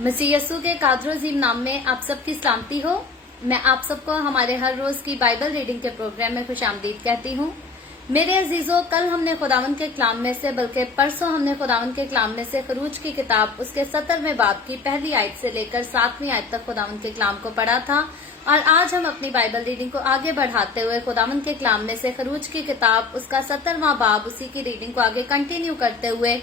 मसीह यस्सु के कादर अजीम नाम में आप सबकी सलामती हो। मैं आप सबको हमारे हर रोज की बाइबल रीडिंग के प्रोग्राम में खुशामदीद कहती हूँ। मेरे अजीजों, कल हमने खुदावन के कलाम में से बल्कि परसों हमने खुदावन के कलाम में से खरूज की किताब उसके 17वें बाब की पहली आयत से लेकर 7वीं आयत तक खुदावन के कलाम को पढ़ा था और आज हम अपनी बाइबल रीडिंग को आगे बढ़ाते हुए खुदावन के कलाम में से खरूज की किताब उसका 17वां बाब उसी की रीडिंग को आगे कंटिन्यू करते हुए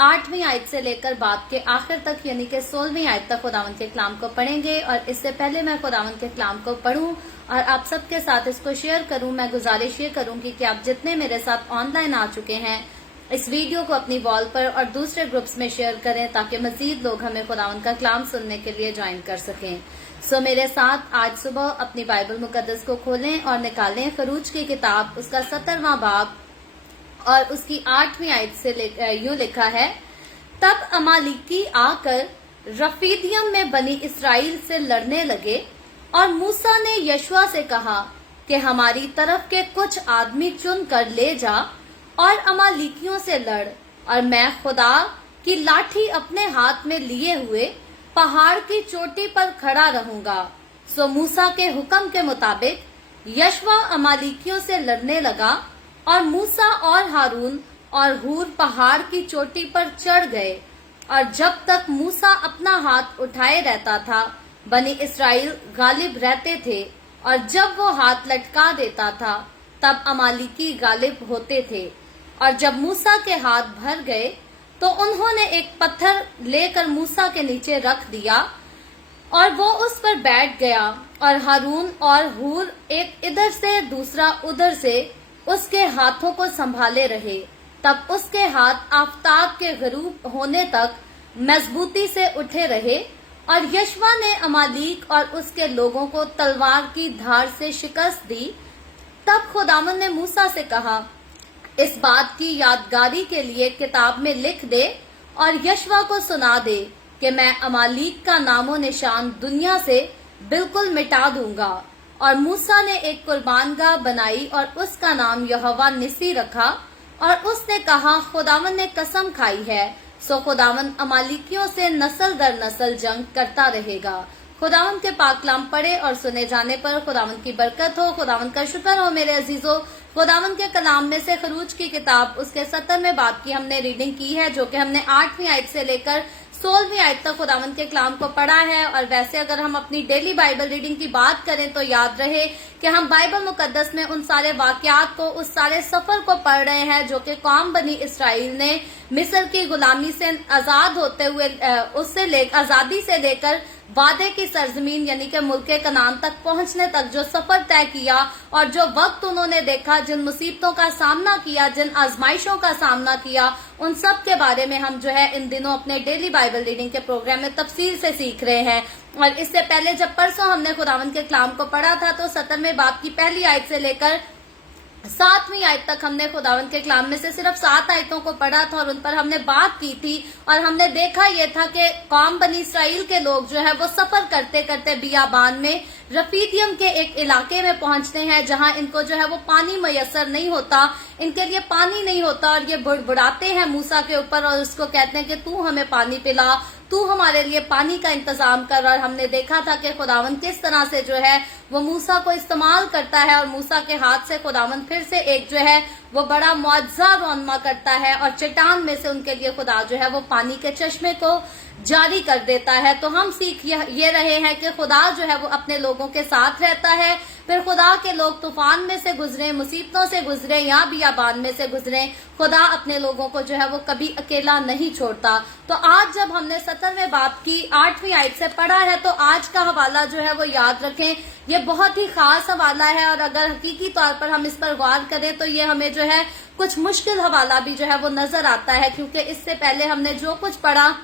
8वीं आयत से लेकर बाब के आखिर तक यानी कि 16वीं आयत तक खुदावन के कलाम को पढ़ेंगे। और इससे पहले मैं खुदावन के कलाम को पढ़ूं और आप सबके साथ इसको शेयर करूं, मैं गुजारिश ये करूंगी कि आप जितने मेरे साथ ऑनलाइन आ चुके हैं इस वीडियो को अपनी वॉल पर और दूसरे ग्रुप्स में शेयर करें ताकि मजीद लोग हमें खुदावन का कलाम सुनने के लिए ज्वाइन कर सकें। सो मेरे साथ आज सुबह अपनी बाइबल मुकद्दस को खोलें और निकालें खरूज की किताब उसका 17वां बाब और उसकी 8वीं आयत से यूं लिखा है, तब अमालिकी आकर रफीदियम में बनी इसराइल से लड़ने लगे और मूसा ने यशुआ से कहा कि हमारी तरफ के कुछ आदमी चुन कर ले जा और अमालिकियों से लड़, और मैं खुदा की लाठी अपने हाथ में लिए हुए पहाड़ की चोटी पर खड़ा रहूंगा। सो मूसा के हुक्म के मुताबिक यशुआ अमालिकियों से लड़ने लगा और मूसा और हारून और हूर पहाड़ की चोटी पर चढ़ गए, और जब तक मूसा अपना हाथ उठाए रहता था बनी इसराइल गालिब रहते थे, और जब वो हाथ लटका देता था तब अमालिकी गालिब होते थे। और जब मूसा के हाथ भर गए तो उन्होंने एक पत्थर लेकर मूसा के नीचे रख दिया और वो उस पर बैठ गया, और हारून और हूर एक इधर से दूसरा उधर से उसके हाथों को संभाले रहे। तब उसके हाथ आफताब के गरूब होने तक मजबूती से उठे रहे, और यशवा ने अमालीक और उसके लोगों को तलवार की धार से शिकस्त दी। तब खुदावन ने मूसा से कहा, इस बात की यादगारी के लिए किताब में लिख दे और यशवा को सुना दे कि मैं अमालीक का नामो निशान दुनिया से बिल्कुल मिटा दूंगा। और मूसा ने एक कुर्बानगाह बनाई और उसका नाम यहोवा निसी रखा, और उसने कहा, खुदावन ने कसम खाई है, सो खुदावन अमालिकियों से नस्ल दर नस्ल जंग करता रहेगा। खुदावन के पाक कलाम पढ़े और सुने जाने पर खुदावन की बरकत हो। खुदावन का शुक्र हो मेरे अजीजों। खुदावन के कलाम में से खरूज की किताब उसके 17वें बाब की हमने रीडिंग की है, जो कि हमने 8वीं आयत से लेकर 16वीं आयत तक खुदावन के कलाम को पढ़ा है। और वैसे अगर हम अपनी डेली बाइबल रीडिंग की बात करें तो याद रहे कि हम बाइबल मुकद्दस में उन सारे वाकयात को, उस सारे सफर को पढ़ रहे हैं जो कि कौम बनी इसराइल ने मिस्र की गुलामी से आजाद होते हुए आजादी से लेकर वादे की सरजमीन यानी कि मुल्क कनान तक पहुंचने तक जो सफर तय किया और जो वक्त उन्होंने देखा, जिन मुसीबतों का सामना किया, जिन आजमाइशों का सामना किया, उन सब के बारे में हम जो है इन दिनों अपने डेली बाइबल रीडिंग के प्रोग्राम में तफसील से सीख रहे हैं। और इससे पहले जब परसों हमने खुदावन के कलाम को पढ़ा था तो 17वें बाब की पहली आयत से लेकर 7वीं आयत तक हमने खुदावन के कलाम में से सिर्फ 7 आयतों को पढ़ा था और उन पर हमने बात की थी। और हमने देखा यह था कि कौम बनी इसराइल के लोग जो है वो सफर करते करते बियाबान में रफीदियम के एक इलाके में पहुंचते हैं जहां इनको जो है वो पानी मयसर नहीं होता, इनके लिए पानी नहीं होता, और ये बुड़बुड़ाते हैं मूसा के ऊपर और उसको कहते हैं कि तू हमें पानी पिला, तू हमारे लिए पानी का इंतजाम कर। और हमने देखा था कि खुदावन किस तरह से जो है वो मूसा को इस्तेमाल करता है और मूसा के हाथ से खुदावन फिर से एक जो है वो बड़ा मुआवजा रौनमा करता है और चट्टान में से उनके लिए खुदा जो है वो पानी के चश्मे को जारी कर देता है। तो हम सीख ये रहे हैं कि खुदा जो है वो अपने लोगों के साथ रहता है। फिर खुदा के लोग तूफान में से गुजरे, मुसीबतों से गुजरे या बियाबान में से गुजरे, खुदा अपने लोगों को जो है वो कभी अकेला नहीं छोड़ता। तो आज जब हमने 17वें बाब की 8वीं आयत से पढ़ा है तो आज का हवाला जो है वो याद रखें, ये बहुत ही खास हवाला है। और अगर हकीकी तौर पर हम इस पर गौर करें तो ये हमें जो है कुछ मुश्किल हवाला भी जो है वो नजर आता है, क्योंकि इससे पहले हमने जो कुछ पढ़ा,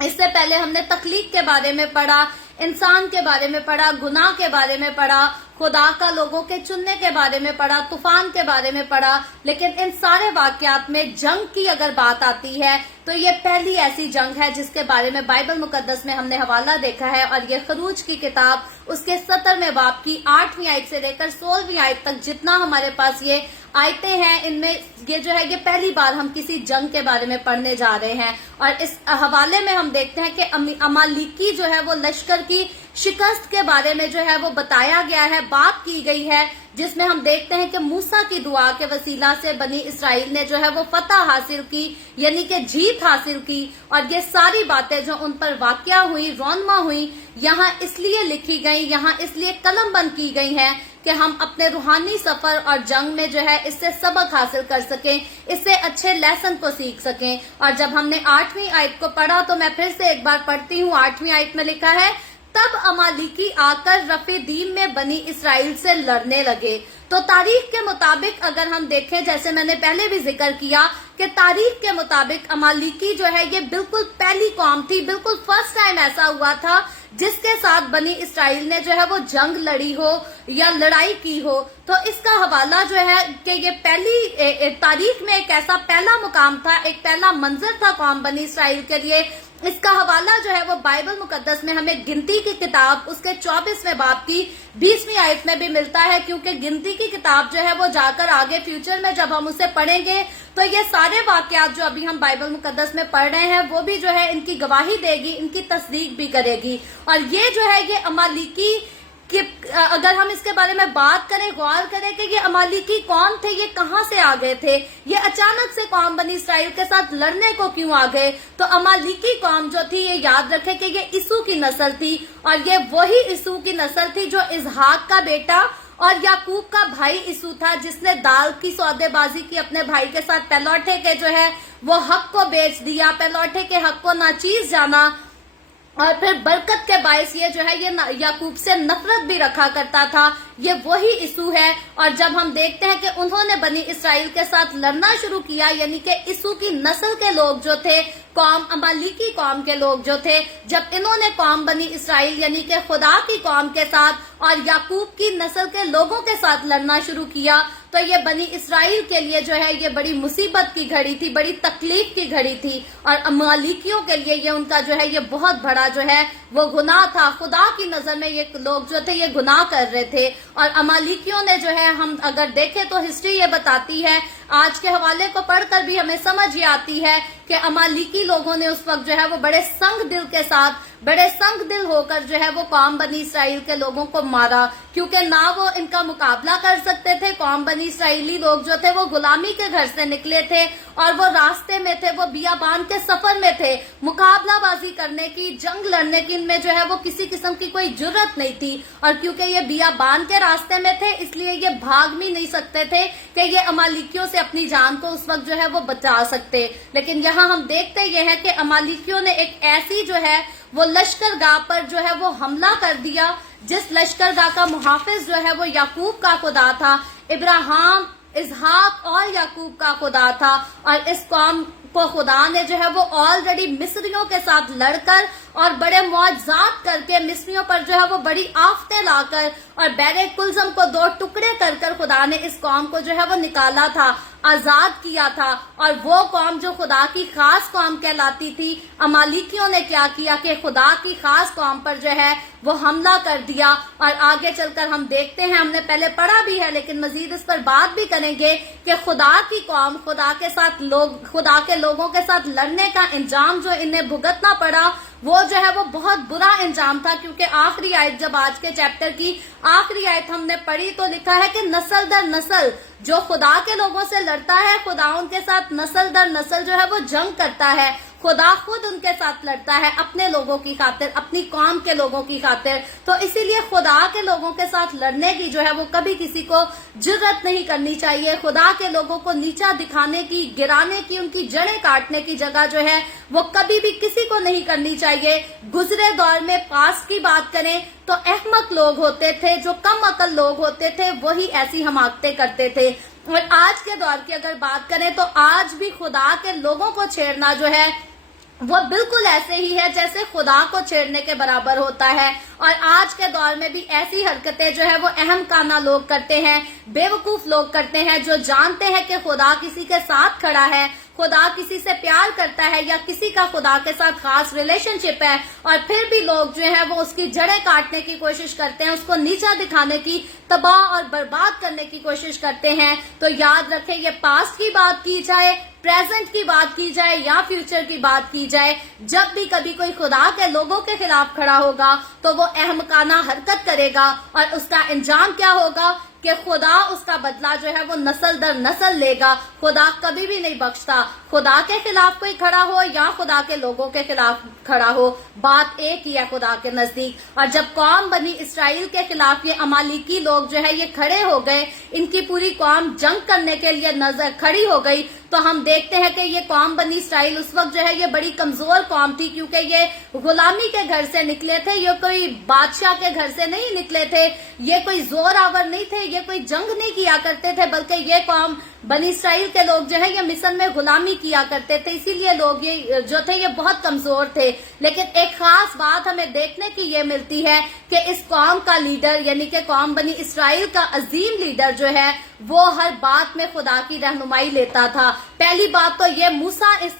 इससे पहले हमने तख्लीक के बारे में पढ़ा, इंसान के बारे में पढ़ा, गुनाह के बारे में पढ़ा, खुदा का लोगों के चुनने के बारे में पढ़ा, तूफान के बारे में पढ़ा। लेकिन इन सारे वाकयात में जंग की अगर बात आती है तो ये पहली ऐसी जंग है जिसके बारे में बाइबल मुकद्दस में हमने हवाला देखा है। और ये खरूज की किताब उसके 17वें बाब की 8वीं आयत से लेकर 16वीं आयत तक जितना हमारे पास ये आयतें हैं, इनमें ये जो है ये पहली बार हम किसी जंग के बारे में पढ़ने जा रहे हैं। और इस हवाले में हम देखते हैं कि अमालिकी जो है वो लश्कर की शिकस्त के बारे में जो है वो बताया गया है, बात की गई है, जिसमें हम देखते हैं कि मूसा की दुआ के वसीला से बनी इसराइल ने जो है वो फतह हासिल की, यानी कि जीत हासिल की। और ये सारी बातें जो उन पर वाक़या हुई, रौनमा हुई, यहाँ इसलिए लिखी गई, यहाँ इसलिए कलमबंद की गई हैं कि हम अपने रूहानी सफर और जंग में जो है इससे सबक हासिल कर सकें, इससे अच्छे लेसन को सीख सकें। और जब हमने 8वीं आयत को पढ़ा तो मैं फिर से एक बार पढ़ती हूँ। 8वीं आयत में लिखा है, तब अमालिकी आकर रफीदीम में बनी इसराइल से लड़ने लगे। तो तारीख के मुताबिक अगर हम देखें, जैसे मैंने पहले भी जिक्र किया कि तारीख के मुताबिक अमालिकी जो है ये बिल्कुल पहली कौम थी, बिल्कुल फर्स्ट टाइम ऐसा हुआ था जिसके साथ बनी इसराइल ने जो है वो जंग लड़ी हो या लड़ाई की हो। तो इसका हवाला जो है कि ये पहली तारीख में एक ऐसा पहला मुकाम था, एक पहला मंजर था कौम बनी इसराइल के लिए। इसका हवाला जो है वो बाइबल मुकद्दस में हमें गिनती की किताब उसके 24वें बाब की 20वीं आयत में भी मिलता है, क्योंकि गिनती की किताब जो है वो जाकर आगे फ्यूचर में जब हम उसे पढ़ेंगे तो ये सारे वाकयात जो अभी हम बाइबल मुकद्दस में पढ़ रहे हैं वो भी जो है इनकी गवाही देगी, इनकी तस्दीक भी करेगी। और ये जो है ये अमालिकी कि अगर हम इसके बारे में बात करें, गौर करें कि ये अमालिकी कौन थे, ये कहां से आ गए थे, ये अचानक से कौम बनी इसराइल के साथ लड़ने को क्यों आ गए। तो अमालिकी कौम जो थी, ये याद रखें कि ये इसू की नस्ल थी, और ये वही इसू की नस्ल थी जो इसहाक का बेटा और याकूब का भाई इसू था, जिसने दाल की सौदेबाजी की अपने भाई के साथ, पहलौठे के जो है वो हक को बेच दिया, पहलौठे के हक को नाचीज जाना, और फिर बरकत के बायस ये जो है ये याकूब से नफरत भी रखा करता था। ये वही इसू है। और जब हम देखते हैं कि उन्होंने बनी इसराइल के साथ लड़ना शुरू किया, यानी कि इसू की नस्ल के लोग जो थे, कौम अमालिकी कौम के लोग जो थे, जब इन्होंने कौम बनी इसराइल यानी कि खुदा की कौम के साथ और याकूब की नस्ल के लोगों के साथ लड़ना शुरू किया, तो ये बनी इसराइल के लिए जो है ये बड़ी मुसीबत की घड़ी थी, बड़ी तकलीफ की घड़ी थी। और अमालिकियों के लिए ये उनका जो है ये बहुत बड़ा जो है वो गुनाह था। खुदा की नजर में ये लोग जो थे ये गुनाह कर रहे थे। और अमालिकियों ने जो है, हम अगर देखें तो हिस्ट्री ये बताती है, आज के हवाले को पढ़कर भी हमें समझ ये आती है कि अमालिकी लोगों ने उस वक्त जो है वो बड़े संग दिल के साथ, बड़े संग दिल होकर जो है वो कौम बनी इसराइल के लोगों को मारा, क्योंकि ना वो इनका मुकाबला कर सकते थे। कौम बनी इसराइली लोग जो थे वो गुलामी के घर से निकले थे और वो रास्ते में थे, वो बियाबान के सफर में थे। मुकाबलाबाजी करने की, जंग लड़ने की इनमें जो है वो किसी किस्म की कोई जुर्रत नहीं थी। और क्योंकि ये बियाबान के रास्ते में थे, इसलिए ये भाग भी नहीं सकते थे कि ये अमालिकियों से अपनी जान को उस वक्त जो है वो बचा सकते। लेकिन यहाँ हम देखते ये हैं कि अमालिकियों ने एक ऐसी जो है वो लश्करगाह पर जो है वो हमला कर दिया, जिस लश्करगाह का मुहाफिज जो है वो याकूब का खुदा था, इब्राहिम, इसहाक और याकूब का खुदा था। और इस कौम को खुदा ने जो है वो ऑलरेडी मिस्रियों के साथ लड़कर और बड़े मौजज़ात करके मिस्रियों पर जो है वो बड़ी आफतें लाकर और बैरे कुलजम को 2 टुकड़े कर कर खुदा ने इस कौम को जो है वो निकाला था, आजाद किया था। और वो कौम जो खुदा की खास कौम कहलाती थी, अमालिकियों ने क्या किया कि खुदा की खास कौम पर जो है वो हमला कर दिया। और आगे चलकर हम देखते हैं, हमने पहले पढ़ा भी है लेकिन मजीद इस पर बात भी करेंगे कि खुदा की कौम, खुदा के साथ लोग, खुदा के लोगों के साथ लड़ने का इंजाम जो इन्हें भुगतना पड़ा, वो जो है वो बहुत बुरा इंजाम था। क्योंकि आखिरी आयत, जब आज के चैप्टर की आखिरी आयत हमने पढ़ी तो लिखा है कि नस्ल दर नस्ल जो खुदा के लोगों से लड़ता है, खुदा उनके साथ नस्ल दर नस्ल जो है वो जंग करता है। खुदा खुद उनके साथ लड़ता है अपने लोगों की खातिर, अपनी कौम के लोगों की खातिर। तो इसीलिए खुदा के लोगों के साथ लड़ने की जो है वो कभी किसी को जुर्रत नहीं करनी चाहिए। खुदा के लोगों को नीचा दिखाने की, गिराने की, उनकी जड़ें काटने की जगह जो है वो कभी भी किसी को नहीं करनी चाहिए। गुजरे दौर में पास्ट की बात करें तो अहमक लोग होते थे, जो कम अकल लोग होते थे, वही ऐसी हमाकतें करते थे। और आज के दौर की अगर बात करें तो आज भी खुदा के लोगों को छेड़ना जो है वो बिल्कुल ऐसे ही है जैसे खुदा को छेड़ने के बराबर होता है। और आज के दौर में भी ऐसी हरकतें जो है वो अहम काना लोग करते हैं, बेवकूफ लोग करते हैं, जो जानते हैं कि खुदा किसी के साथ खड़ा है, खुदा किसी से प्यार करता है या किसी का खुदा के साथ खास रिलेशनशिप है और फिर भी लोग जो है वो उसकी जड़ें काटने की कोशिश करते हैं, उसको नीचा दिखाने की, तबाह और बर्बाद करने की कोशिश करते हैं, तो याद रखें ये पास्ट की बात की जाए, प्रेजेंट की बात की जाए या फ्यूचर की बात की जाए, जब भी कभी कोई खुदा के लोगों के खिलाफ खड़ा होगा तो वो अहमकाना हरकत करेगा और उसका अंजाम क्या होगा कि खुदा उसका बदला जो है वो नस्ल दर नस्ल लेगा। खुदा कभी भी नहीं बख्शता। खुदा के खिलाफ कोई खड़ा हो या खुदा के लोगों के खिलाफ खड़ा हो, बात एक ही है खुदा के नजदीक। और जब कौम बनी इसराइल के खिलाफ ये अमालिकी लोग जो है ये खड़े हो गए, इनकी पूरी कौम जंग करने के लिए नजर खड़ी हो गई, तो हम देखते हैं कि ये कौम बनी इसराइल उस वक्त जो है ये बड़ी कमजोर कौम थी, क्योंकि ये गुलामी के घर से निकले थे, ये कोई बादशाह के घर से नहीं निकले थे, ये कोई जोर आवर नहीं थे, ये कोई जंग नहीं किया करते थे, बल्कि ये कौम बनी इसराइल के लोग जो है ये मिस्र में गुलामी किया करते थे, इसीलिए लोग ये जो थे ये बहुत कमजोर थे। लेकिन एक खास बात हमें देखने की ये मिलती है कि इस कौम का लीडर यानी कि कौम बनी इसराइल का अजीम लीडर जो है वो हर बात में खुदा की रहनुमाई लेता था। पहली बात तो ये मूसा इस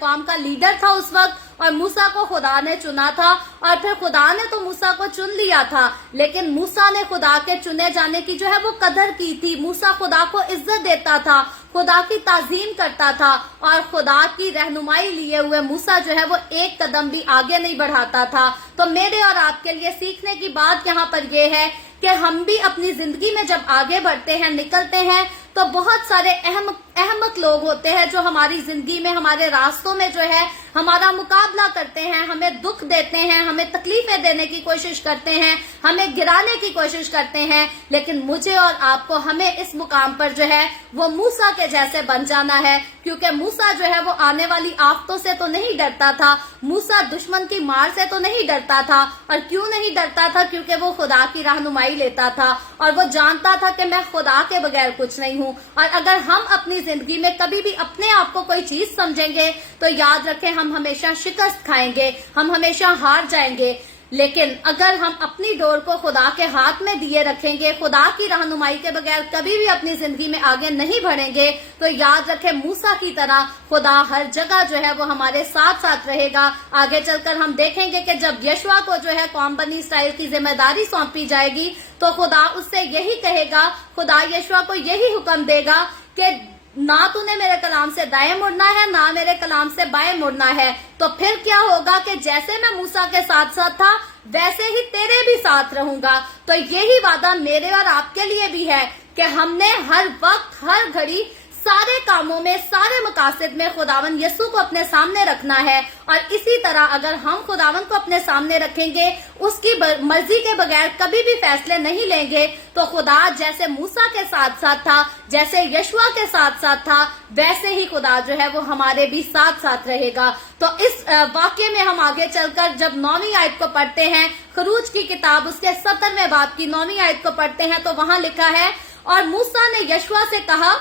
कौम का लीडर था उस वक्त, और मूसा को खुदा ने चुना था, और फिर खुदा ने तो मूसा को चुन लिया था, लेकिन मूसा ने खुदा के चुने जाने की जो है वो कदर की थी। मूसा खुदा को इज्जत देता था, खुदा की ताजीम करता था, और खुदा की रहनुमाई लिए हुए मूसा जो है वो एक कदम भी आगे नहीं बढ़ाता था। तो मेरे और आपके लिए सीखने की बात यहाँ पर यह है कि हम भी अपनी जिंदगी में जब आगे बढ़ते हैं, निकलते हैं, तो बहुत सारे अहमक लोग होते हैं जो हमारी जिंदगी में, हमारे रास्तों में जो है हमारा मुकाबला करते हैं, हमें दुख देते हैं, हमें तकलीफें देने की कोशिश करते हैं, हमें गिराने की कोशिश करते हैं। लेकिन मुझे और आपको हमें इस मुकाम पर जो है वो मूसा के जैसे बन जाना है, क्योंकि मूसा जो है वो आने वाली आफतों से तो नहीं डरता था, मूसा दुश्मन की मार से तो नहीं डरता था। और क्यों नहीं डरता था? क्योंकि वो खुदा की रहनुमाई लेता था और वो जानता था कि मैं खुदा के बगैर कुछ नहीं हूँ। और अगर हम अपनी जिंदगी में कभी भी अपने आप को कोई चीज समझेंगे तो याद रखें हम हमेशा शिकस्त खाएंगे, हम हमेशा हार जाएंगे। लेकिन अगर हम अपनी डोर को खुदा के हाथ में दिए रखेंगे, खुदा की रहनुमाई के बगैर कभी भी अपनी जिंदगी में आगे नहीं बढ़ेंगे, तो याद रखें मूसा की तरह खुदा हर जगह जो है वो हमारे साथ साथ रहेगा। आगे चलकर हम देखेंगे कि जब यशवा को जो है कौम बनी इसराइल की जिम्मेदारी सौंपी जाएगी तो खुदा उससे यही कहेगा, खुदा यशवा को यही हुक्म देगा कि ना तूने मेरे कलाम से दाएं मुड़ना है, ना मेरे कलाम से बाएं मुड़ना है। तो फिर क्या होगा कि जैसे मैं मूसा के साथ साथ था वैसे ही तेरे भी साथ रहूंगा। तो यही वादा मेरे और आपके लिए भी है कि हमने हर वक्त, हर घड़ी, सारे कामों में, सारे मकासद में खुदावन यीशु को अपने सामने रखना है। और इसी तरह अगर हम खुदावन को अपने सामने रखेंगे, उसकी मर्जी के बगैर कभी भी फैसले नहीं लेंगे, तो खुदा जैसे मूसा के साथ साथ था, जैसे यशवा के साथ साथ था, वैसे ही खुदा जो है वो हमारे भी साथ साथ रहेगा। तो इस वाक्य में हम आगे चलकर जब 9वीं आयत को पढ़ते हैं, खरूज की किताब उसके 17वें बाब की 9वीं आयत को पढ़ते हैं, तो वहां लिखा है, और मूसा ने यशवा से कहा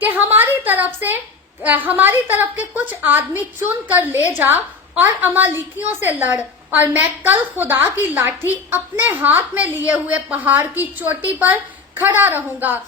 कि हमारी तरफ के कुछ आदमी चुन कर ले जा और अमालिकियों से लड़, और मैं कल खुदा की लाठी अपने हाथ में लिए हुए पहाड़ की चोटी पर खड़ा रहूंगा।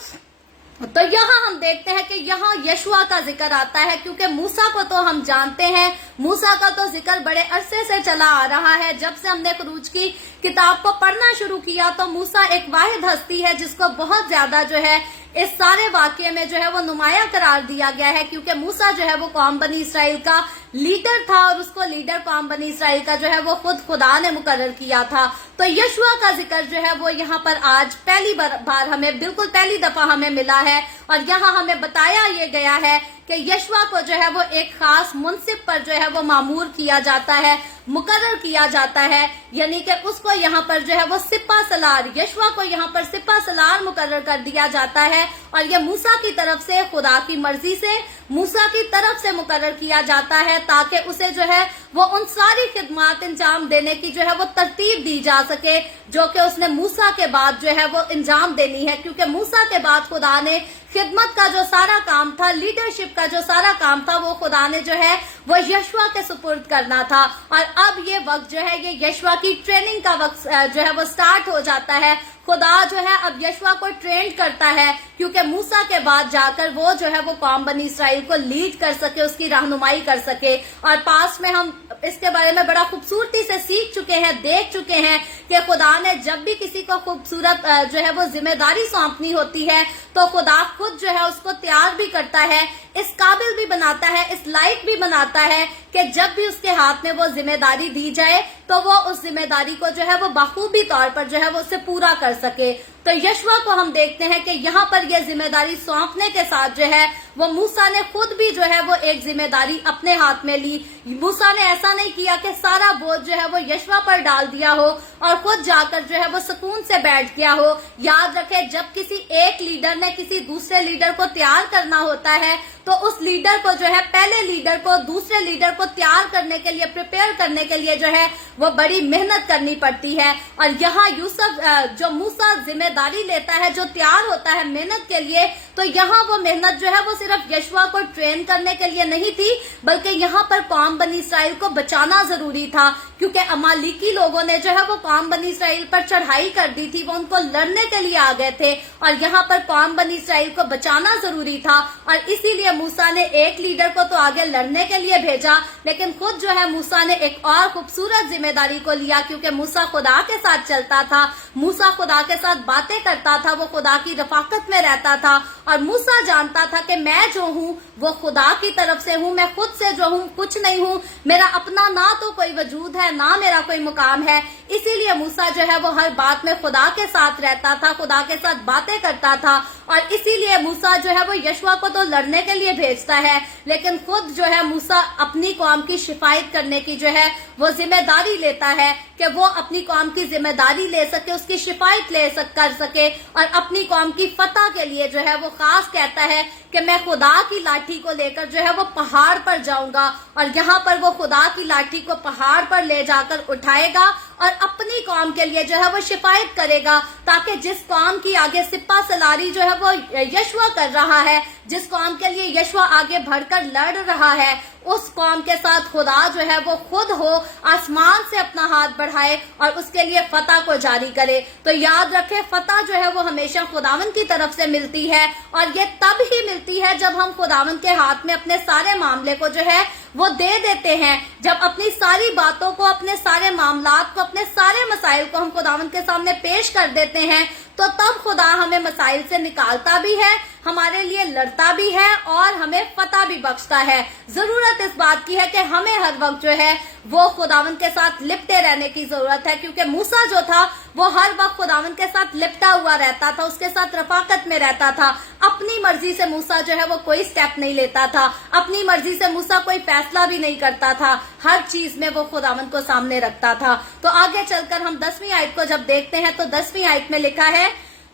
तो यहाँ हम देखते हैं कि यहाँ यशवा का जिक्र आता है, क्योंकि मूसा को तो हम जानते हैं, मूसा का तो जिक्र बड़े अरसे से चला आ रहा है। जब से हमने खरूज की किताब को पढ़ना शुरू किया तो मूसा एक वाहिद हस्ती है जिसको बहुत ज्यादा जो है इस सारे वाक्य में जो है वो नुमाया करार दिया गया है, क्योंकि मूसा जो है वो कौम बनी इसराइल का लीडर था और उसको लीडर कौम बनी इसराइल का जो है वो खुद खुदा ने मुकर्रर किया था। तो यशवा का जिक्र जो है वो यहाँ पर आज पहली बार हमें, बिल्कुल पहली दफा हमें मिला है, और यहाँ हमें बताया ये गया है कि यशवा को जो है वो एक खास मुंसिब पर जो है वो मामूर किया जाता है, मुकर्रर किया जाता है, यानी कि उसको यहाँ पर जो है वो सिपा सलार, यशवा को यहाँ पर सिपा सलार मुकर्रर कर दिया जाता है। और ये मूसा की तरफ से, खुदा की मर्जी से मूसा की तरफ से मुकर्रर किया जाता है, ताकि उसे जो है वो उन सारी खिदमत अंजाम देने की जो है वो तरतीब दी जा सके जो कि उसने मूसा के बाद जो है वो अंजाम देनी है। क्योंकि मूसा के बाद खुदा ने खिदमत का जो सारा काम था, लीडरशिप का जो सारा काम था, वो खुदा ने जो है वो यशवा के सुपुर्द करना था। और अब ये वक्त जो है ये यशवा की ट्रेनिंग का वक्त जो है वो स्टार्ट हो जाता है। खुदा जो है अब यशवा को ट्रेंड करता है, क्योंकि मूसा के बाद जाकर वो जो है वो कौम बनी इसराइल को लीड कर सके, उसकी रहनुमाई कर सके। और पास में हम इसके बारे में बड़ा खूबसूरती से सीख चुके हैं, देख चुके हैं कि खुदा ने जब भी किसी को खूबसूरत जो है वो जिम्मेदारी सौंपनी होती है तो खुदा खुद जो है उसको तैयार भी करता है, इस काबिल भी बनाता है, इस लायक भी बनाता है कि जब भी उसके हाथ में वो जिम्मेदारी दी जाए तो वो उस जिम्मेदारी को जो है वो बखूबी तौर पर जो है वो उसे पूरा कर सके। तो यशवा को हम देखते हैं कि यहाँ पर यह जिम्मेदारी सौंपने के साथ जो है वो मूसा ने खुद भी जो है वो एक जिम्मेदारी अपने हाथ में ली। मूसा ने ऐसा नहीं किया कि सारा बोझ जो है वो यशवा पर डाल दिया हो और खुद जाकर जो है वो सुकून से बैठ गया हो। याद रखें, जब किसी एक लीडर ने किसी दूसरे लीडर को तैयार करना होता है तो उस लीडर को जो है पहले लीडर को दूसरे लीडर को तैयार करने के लिए, प्रिपेयर करने के लिए जो है वो बड़ी मेहनत करनी पड़ती है। और यहाँ यूसुफ जो मूसा जिम्मेदारी लेता है, जो तैयार होता है मेहनत के लिए, तो यहाँ वो मेहनत जो है वो सिर्फ यशवा को ट्रेन करने के लिए नहीं थी, बल्कि यहाँ पर कौम बनी इसराइल को बचाना जरूरी था, क्योंकि अमालिकी लोगों ने जो है वो कौम बनी इसराइल पर चढ़ाई कर दी थी, वो उनको लड़ने के लिए आ गए थे और यहाँ पर कौम बनी इसराइल को बचाना जरूरी था। और इसीलिए मूसा ने एक लीडर को तो आगे लड़ने के लिए भेजा, लेकिन खुद जो है मूसा ने एक और खूबसूरत जिम्मेदारी को लिया, क्योंकि मूसा खुदा के साथ चलता था, मूसा खुदा के साथ बातें करता था, वो खुदा की रफाकत में रहता था और मूसा जानता था कि मैं जो हूँ वो खुदा की तरफ से हूँ, मैं खुद से जो हूँ कुछ नहीं हूँ, मेरा अपना ना तो कोई वजूद है ना मेरा कोई मुकाम है। इसीलिए मूसा जो है वो हर बात में खुदा के साथ रहता था, खुदा के साथ बातें करता था। और इसीलिए मूसा जो है वो यशवा को तो लड़ने के लिए भेजता है, लेकिन खुद जो है मूसा अपनी कौम की शिफायत करने की जो है वो जिम्मेदारी लेता है कि वो अपनी कौम की जिम्मेदारी ले सके, उसकी शिफायत कर सके और अपनी कौम की फतह के लिए जो है वो खास कहता है कि मैं खुदा की लाठी को लेकर जो है वो पहाड़ पर जाऊंगा। और यहाँ पर वो खुदा की लाठी को पहाड़ पर ले जाकर उठाएगा और अपनी कौम के लिए जो है वो शिफायत करेगा, ताकि जिस कौम की आगे सिपा सलारी जो है वो यशवा कर रहा है, जिस कौम के लिए यशवा आगे बढ़कर लड़ रहा है, उस कौम के साथ खुदा जो है वो खुद हो, आसमान से अपना हाथ बढ़ाए और उसके लिए फतह को जारी करे। तो याद रखें, फतह जो है वो हमेशा खुदावन की तरफ से मिलती है और ये तब ही मिलती है जब हम खुदावन के हाथ में अपने सारे मामले को जो है वो दे देते हैं, जब अपनी सारी बातों को, अपने सारे मामलात को, अपने सारे मसाइल को हम खुदावन के सामने पेश कर देते हैं, तो तब खुदा हमें मसाइल से निकालता भी है, हमारे लिए लड़ता भी है और हमें फतह भी बख्शता है। जरूरत इस बात की है कि हमें हर वक्त जो है वो खुदावन के साथ लिपटे रहने की जरूरत है, क्योंकि मूसा जो था वो हर वक्त खुदावन के साथ लिपटा हुआ रहता था, उसके साथ रफाकत में रहता था। अपनी मर्जी से मूसा जो है वो कोई स्टेप नहीं लेता था, अपनी मर्जी से मूसा कोई फैसला भी नहीं करता था, हर चीज में वो खुदावन को सामने रखता था। तो आगे चलकर हम 10वीं आयत को जब देखते हैं तो 10वीं आयत में लिखा है,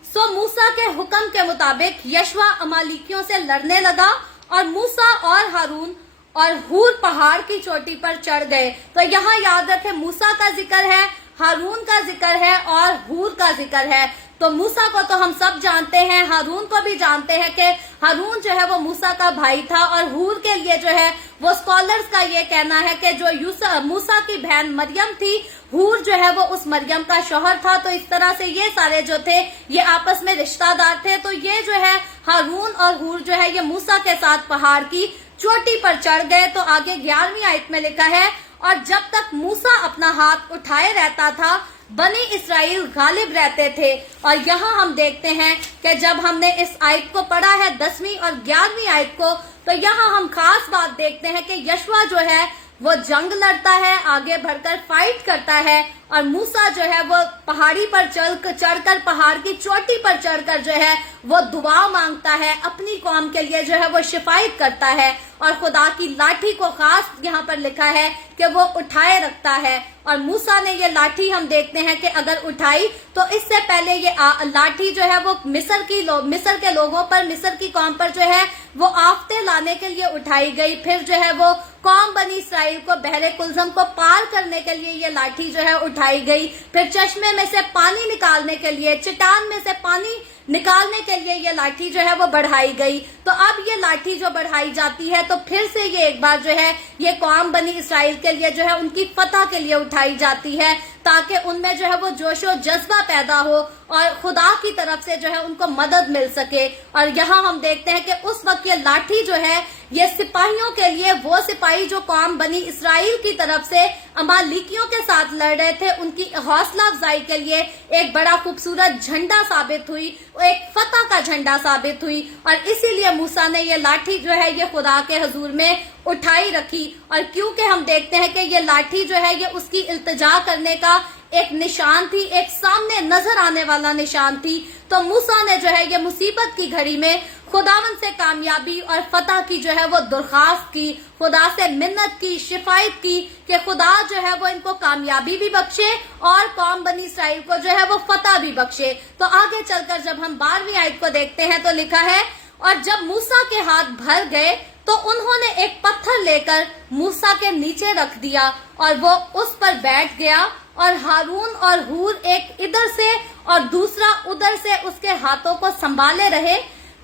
सो मूसा के हुक्म के मुताबिक यशवा अमालिकियों से लड़ने लगा और मूसा और हारून और हूर पहाड़ की चोटी पर चढ़ गए। तो यहाँ याद रखें, मूसा का जिक्र है, हारून का जिक्र है और हूर का जिक्र है। तो मूसा को तो हम सब जानते हैं, हारून को भी जानते हैं कि हारून जो है वो मूसा का भाई था। और हूर के लिए जो है वो स्कॉलर्स का ये कहना है कि जो मूसा की बहन मरियम थी, हूर जो है वो उस मरियम का शौहर था। तो इस तरह से ये सारे जो थे ये आपस में रिश्तेदार थे। तो ये जो है हारून और हूर जो है ये मूसा के साथ पहाड़ की चोटी पर चढ़ गए। तो आगे 11वीं आयत में लिखा है, और जब तक मूसा अपना हाथ उठाए रहता था बनी इसराइल गालिब रहते थे। और यहाँ हम देखते हैं कि जब हमने इस आयत को पढ़ा है 10वीं और 11वीं आयत को, तो यहाँ हम खास बात देखते हैं कि यशवा जो है वो जंग लड़ता है, आगे बढ़कर फाइट करता है, और मूसा जो है वो पहाड़ी पर चढ़कर पहाड़ की चोटी पर चढ़कर जो है वो दुआ मांगता है, अपनी कौम के लिए जो है वो शिफायत करता है और खुदा की लाठी को खास यहाँ पर लिखा है कि वो उठाए रखता है। और मूसा ने ये लाठी हम देखते हैं कि अगर उठाई तो इससे पहले ये लाठी जो है वो मिस्र के लोगों पर, मिस्र की कौम पर जो है वो आफते लाने के लिए उठाई गई। फिर जो है वो कौम बनी इसराइल को बहरे कुलजम को पार करने के लिए ये लाठी जो है उठाई गई। फिर चश्मे में से पानी निकालने के लिए, चट्टान में से पानी निकालने के लिए ये लाठी जो है वो बढ़ाई गई। तो अब ये लाठी जो बढ़ाई जाती है तो फिर से ये एक बार जो है ये कौम बनी इसराइल के लिए जो है उनकी फतह के लिए उठाई जाती है। ताकि उनमें जो है वो जोशो जज्बा पैदा हो और खुदा की तरफ से जो है उनको मदद मिल सके। और यहाँ हम देखते हैं कि उस वक्त ये लाठी जो है ये सिपाहियों के लिए, वो सिपाही जो कौम बनी इसराइल की तरफ से अमालिकियों के साथ लड़ रहे थे, उनकी हौसला अफजाई के लिए एक बड़ा खूबसूरत झंडा साबित हुई, एक फतह का झंडा साबित हुई। और इसीलिए मूसा ने ये लाठी जो है ये खुदा के हुजूर में उठाई रखी। और क्योंकि हम देखते हैं कि ये लाठी जो है ये उसकी इल्तिजा करने का एक निशान थी, एक सामने नजर आने वाला निशान थी, तो मूसा ने जो है ये मुसीबत की घड़ी में खुदावन से कामयाबी और फतह की जो है वो दरख्वास्त की, खुदा से मिन्नत की, शिफायत की कि खुदा जो है वो इनको कामयाबी भी बख्शे और कौम बनी इसराइल को जो है वो फतह भी बख्शे। तो आगे चलकर जब हम 12वीं आयत को देखते हैं तो लिखा है, और जब मूसा के हाथ भर गए तो उन्होंने एक पत्थर लेकर मूसा के नीचे रख दिया और वो उस पर बैठ गया, और हारून और हूर एक इधर से और दूसरा उधर से उसके हाथों को संभाले रहे।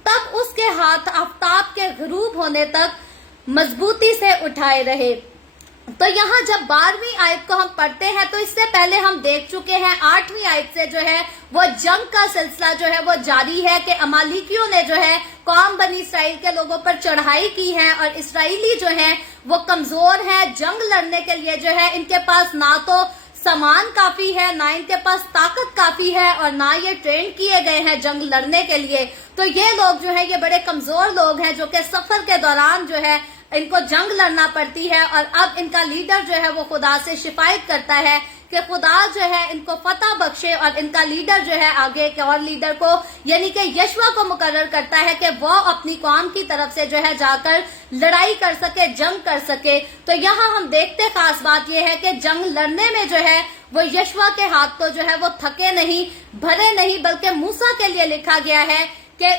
तब उसके हाथ आफताब के गुरूब होने तक मजबूती से उठाए रहे। तो यहाँ जब 12वीं आयत को हम पढ़ते हैं तो इससे पहले हम देख चुके हैं 8वीं आयत से जो है वो जंग का सिलसिला जो है वो जारी है कि अमालिकियों ने जो है कौम बनी इसराइल के लोगों पर चढ़ाई की है और इसराइली जो है वो कमजोर हैं, जंग लड़ने के लिए जो है इनके पास ना तो सामान काफी है, ना इनके पास ताकत काफी है और ना ये ट्रेन किए गए हैं जंग लड़ने के लिए। तो ये लोग जो है ये बड़े कमजोर लोग हैं जो कि सफर के दौरान जो है इनको जंग लड़ना पड़ती है। और अब इनका लीडर जो है वो खुदा से शिफायत करता है कि खुदा जो है इनको फतह बख्शे, और इनका लीडर जो है आगे एक और लीडर को यानी कि यशवा को मुकर्रर करता है कि वो अपनी कौम की तरफ से जो है जाकर लड़ाई कर सके, जंग कर सके। तो यहाँ हम देखते खास बात यह है कि जंग लड़ने में जो है वो यशवा के हाथ तो जो है वो थके नहीं, भरे नहीं, बल्कि मूसा के लिए लिखा गया है कि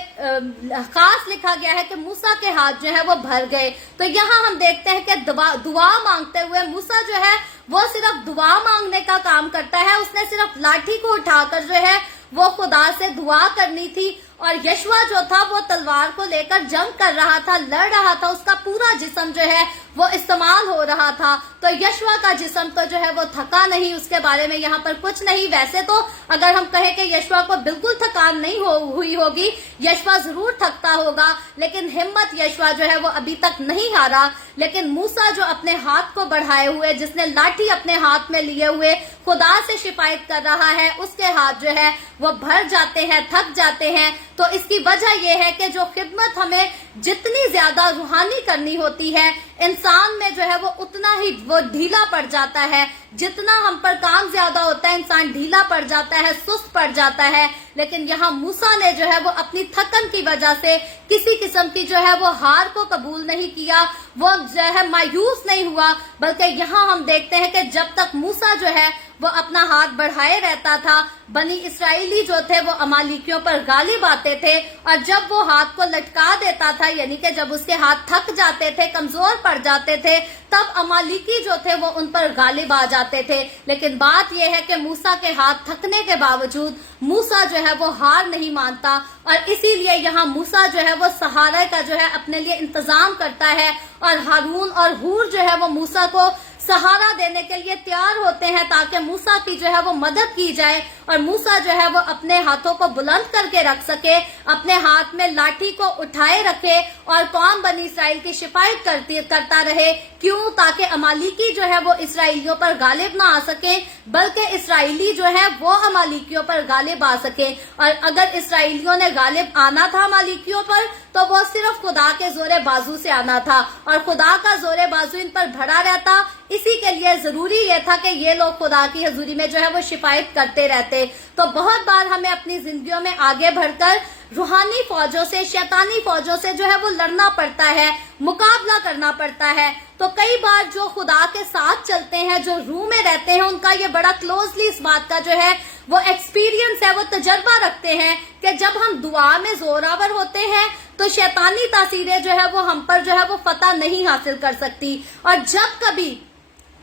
खास लिखा गया है कि मूसा के हाथ जो है वो भर गए। तो यहाँ हम देखते हैं कि दुआ मांगते हुए मूसा जो है वो सिर्फ दुआ मांगने का काम करता है, उसने सिर्फ लाठी को उठाकर जो है वो खुदा से दुआ करनी थी। और यशवा जो था वो तलवार को लेकर जंग कर रहा था, लड़ रहा था, उसका पूरा जिस्म जो है वो इस्तेमाल हो रहा था। तो यशवा का जिस्म तो जो है वो थका नहीं, उसके बारे में यहाँ पर कुछ नहीं। वैसे तो अगर हम कहें कि यशवा को बिल्कुल थकान नहीं हुई होगी, यशवा जरूर थकता होगा, लेकिन हिम्मत यशवा जो है वो अभी तक नहीं हारा। लेकिन मूसा जो अपने हाथ को बढ़ाए हुए, जिसने लाठी अपने हाथ में लिए हुए खुदा से शिफायत कर रहा है, उसके हाथ जो है वो भर जाते हैं, थक जाते हैं। तो इसकी वजह यह है कि जो खिदमत हमें जितनी ज्यादा रूहानी करनी होती है, इंसान में जो है वो उतना ही वो ढीला पड़ जाता है। जितना हम पर काम ज्यादा होता है इंसान ढीला पड़ जाता है, सुस्त पड़ जाता है। लेकिन यहाँ मूसा ने जो है वो अपनी थकन की वजह से किसी किस्म की जो है वो हार को कबूल नहीं किया, वो जो है मायूस नहीं हुआ, बल्कि यहाँ हम देखते हैं कि जब तक मूसा जो है वो अपना हाथ बढ़ाए रहता था, बनी इसराइली जो थे वो अमालिकियों पर गालिब आते थे। और जब वो हाथ को लटका देता था, यानी कि जब उसके हाथ थक जाते थे, कमजोर पड़ जाते थे, तब अमालिकी जो थे वो उन पर गालिब आ जाते थे। लेकिन बात यह है कि मूसा के हाथ थकने के बावजूद मूसा जो है वो हार नहीं मानता, और इसीलिए यहाँ मूसा जो है वो सहारे का जो है अपने लिए इंतजाम करता है, और हारून और हूर जो है वो मूसा को सहारा देने के लिए तैयार होते हैं ताकि मूसा की जो है वो मदद की जाए और मूसा जो है वो अपने हाथों को बुलंद करके रख सके, अपने हाथ में लाठी को उठाए रखे और कौम बनी इसराइल की शिफायत करता रहे। क्यों? ताकि अमालिकी जो है वो इसराइलियों पर गालिब ना आ सके, बल्कि इसराइली जो है वो अमालिकियों पर गालिब आ सके। और अगर इसराइलियों ने गालिब आना था अमालिकियों पर, तो वो सिर्फ खुदा के जोरे बाजू से आना था, और खुदा का जोरे बाजू इन पर भरा रहता। इसी के लिए जरूरी ये था कि ये लोग खुदा की हजूरी में जो है वो शिफायत करते रहते। तो बहुत बार हमें अपनी जिंदगियों में आगे बढ़कर रूहानी फौजों से, शैतानी फौजों से जो है वो लड़ना पड़ता है, मुकाबला करना पड़ता है। तो कई बार जो खुदा के साथ चलते हैं, जो रूह में रहते हैं, उनका ये बड़ा क्लोजली इस बात का जो है वो एक्सपीरियंस है, वो तजर्बा रखते हैं कि जब हम दुआ में जोरावर होते हैं तो शैतानी तासीरें जो है वो हम पर जो है वो फतह नहीं हासिल कर सकती। और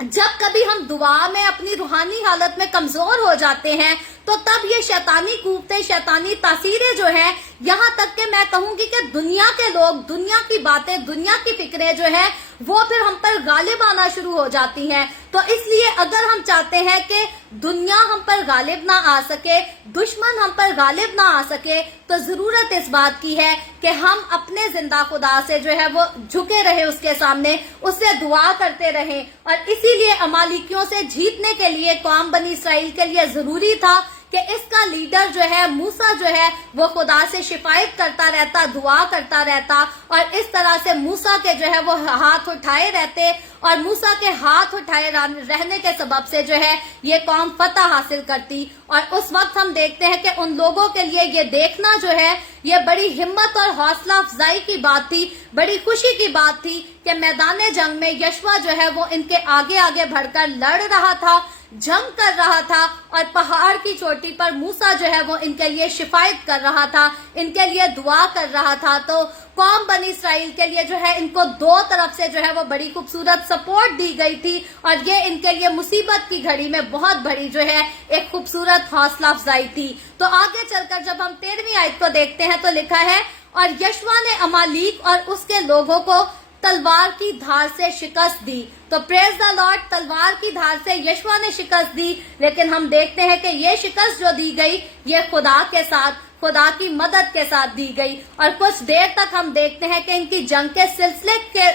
जब कभी हम दुआ में अपनी रूहानी हालत में कमजोर हो जाते हैं, तो तब ये शैतानी कूवते, शैतानी तासीरें जो है, यहाँ तक कि मैं कहूंगी कि दुनिया के लोग, दुनिया की बातें, दुनिया की फिक्रें जो है वो फिर हम पर गालिब आना शुरू हो जाती हैं। तो इसलिए अगर हम चाहते हैं कि दुनिया हम पर गालिब ना आ सके, दुश्मन हम पर गालिब ना आ सके, तो जरूरत इस बात की है कि हम अपने जिंदा खुदा से जो है वो झुके रहे, उसके सामने उससे दुआ करते रहे। और इसीलिए अमालिकियों से जीतने के लिए कौम बनी इसराइल के लिए जरूरी था कि इसका लीडर जो है मूसा जो है वो खुदा से शिकायत करता रहता, दुआ करता रहता, और इस तरह से मूसा के जो है वो हाथ उठाए रहते, और मूसा के हाथ उठाए रहने के सबब से जो है ये कौम फतह हासिल करती। और उस वक्त हम देखते हैं कि उन लोगों के लिए ये देखना जो है ये बड़ी हिम्मत और हौसला अफजाई की बात थी, बड़ी खुशी की बात थी कि मैदान जंग में यशवा जो है वो इनके आगे आगे बढ़कर लड़ रहा था, जंग कर रहा था, और पहाड़ की चोटी पर मूसा जो है वो इनके लिए शिफायत कर रहा था, इनके लिए दुआ कर रहा था। तो कौम बनी इसराइल के लिए जो है इनको दो तरफ से जो है वो बड़ी खूबसूरत सपोर्ट दी गई थी, और ये इनके लिए मुसीबत की घड़ी में बहुत बड़ी जो है एक खूबसूरत हौसला अफजाई थी। तो आगे चलकर जब हम 13वीं आयत को देखते हैं तो लिखा है, और यशवा ने अमालीक और उसके लोगों को तलवार की धार से शिकस्त दी। तो प्रेज द लॉर्ड, तलवार की धार से यशवा ने शिकस्त दी, लेकिन हम देखते हैं कि ये शिकस्त जो दी गई ये खुदा के साथ, खुदा की मदद के साथ दी गई। और कुछ देर तक हम देखते हैं कि इनकी जंग के सिलसिले के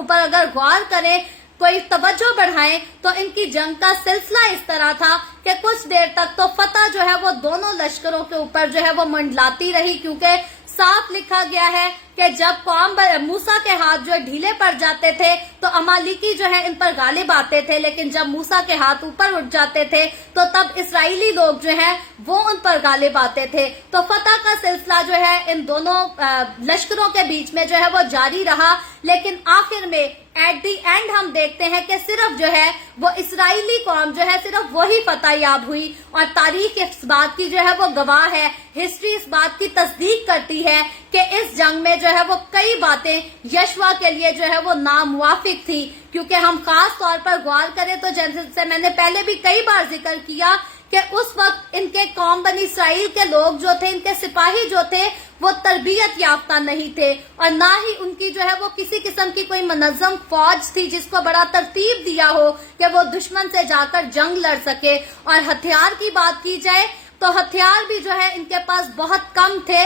ऊपर अगर गौर करें, कोई तवज्जो बढ़ाएं, तो इनकी जंग का सिलसिला इस तरह था कि कुछ देर तक तो फतह जो है वो दोनों लश्करों के ऊपर जो है वो मंडलाती रही, क्योंकि साफ लिखा गया है कि जब कौम मूसा के हाथ जो ढीले पड़ जाते थे तो अमालिकी जो है इन पर गालिब आते थे, लेकिन जब मूसा के हाथ ऊपर उठ जाते थे तो तब इसराइली लोग जो है वो उन पर गालिब आते थे। तो फतह का सिलसिला जो है इन दोनों लश्करों के बीच में जो है वो जारी रहा, लेकिन आखिर में एट दी एंड हम देखते हैं कि सिर्फ जो है वो इसराइली कौम जो है सिर्फ वही फतह याब हुई। और तारीख इस बात की जो है वो गवाह है, हिस्ट्री इस बात की तस्दीक करती है कि इस जंग में जो है वो कई बातें यशवा के लिए जो है वो नामुवाफिक थी, क्योंकि हम खास तौर पर गौर करें तो जैसे मैंने पहले भी कई बार जिक्र किया कि उस वक्त इनके कौम बनी इसराइल के लोग जो थे, इनके सिपाही जो थे, वो तरबियत याफ्ता नहीं थे, और ना ही उनकी जो है वो किसी किस्म की कोई मुनज़्ज़म फौज थी जिसको बड़ा तरतीब दिया हो कि वो दुश्मन से जाकर जंग लड़ सके। और हथियार की बात की जाए तो हथियार भी जो है इनके पास बहुत कम थे,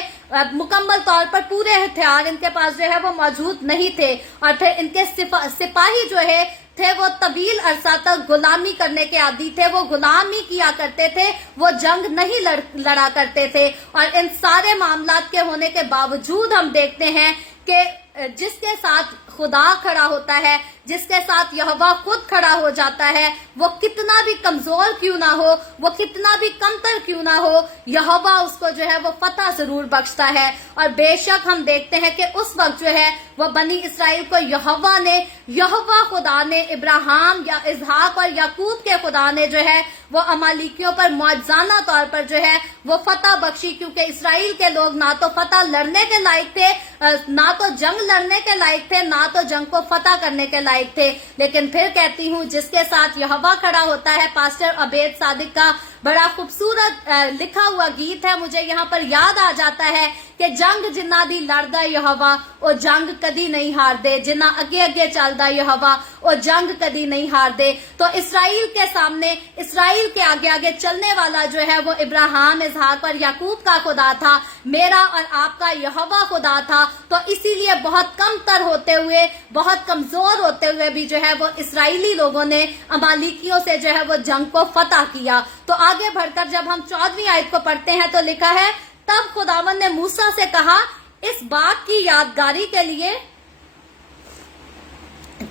मुकम्मल तौर पर पूरे हथियार इनके पास जो है वो मौजूद नहीं थे। और फिर इनके सिपाही जो है थे वो तवील अरसा तक गुलामी करने के आदी थे, वो गुलामी किया करते थे, वो जंग नहीं लड़ा करते थे। और इन सारे मामलात के होने के बावजूद हम देखते हैं कि जिसके साथ खुदा खड़ा होता है, जिसके साथ यहोवा खुद खड़ा हो जाता है, वो कितना भी कमजोर क्यों ना हो, वो कितना भी कमतर क्यों ना हो, यहोवा उसको जो है वो फतह जरूर बख्शता है। और बेशक हम देखते हैं कि उस वक्त जो है वो बनी इसराइल को यहोवा खुदा ने इब्राहिम या इसहाक और याकूब के खुदा ने जो है वो अमालिकियों पर मौजजाना तौर पर जो है वो फतह बख्शी, क्योंकि इसराइल के लोग ना तो फतह लड़ने के लायक थे, ना तो जंग लड़ने के लायक थे, ना तो जंग को फतह करने के लायक थे। लेकिन फिर कहती हूँ जिसके साथ यहोवा खड़ा होता है, पास्टर अबेद सादिक का बड़ा खूबसूरत लिखा हुआ गीत है, मुझे यहाँ पर याद आ जाता है कि जंग जिन्ना दी लड़दा यहोवा वो जंग कदी नहीं हार दे, जिन्ना अगे अगे चलदा यहोवा वो जंग कदी नहीं हार दे। तो इसराइल के सामने, इसराइल के आगे आगे चलने वाला जो है वो इब्राहिम, इसहाक और याकूब का खुदा था, मेरा और आपका यहोवा खुदा था। तो इसीलिए बहुत कम तर होते हुए, बहुत कमजोर होते हुए भी जो है वो इसराइली लोगों ने अमालिकियों से जो है वो जंग को फतह किया। तो आगे बढ़कर जब हम 14वीं आयत को पढ़ते हैं तो लिखा है, तब खुदावन ने मूसा से कहा, इस बात की यादगारी के लिए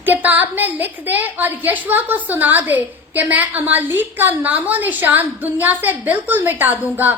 किताब में लिख दे और यशवा को सुना दे कि मैं अमालीक का नामो निशान दुनिया से बिल्कुल मिटा दूंगा।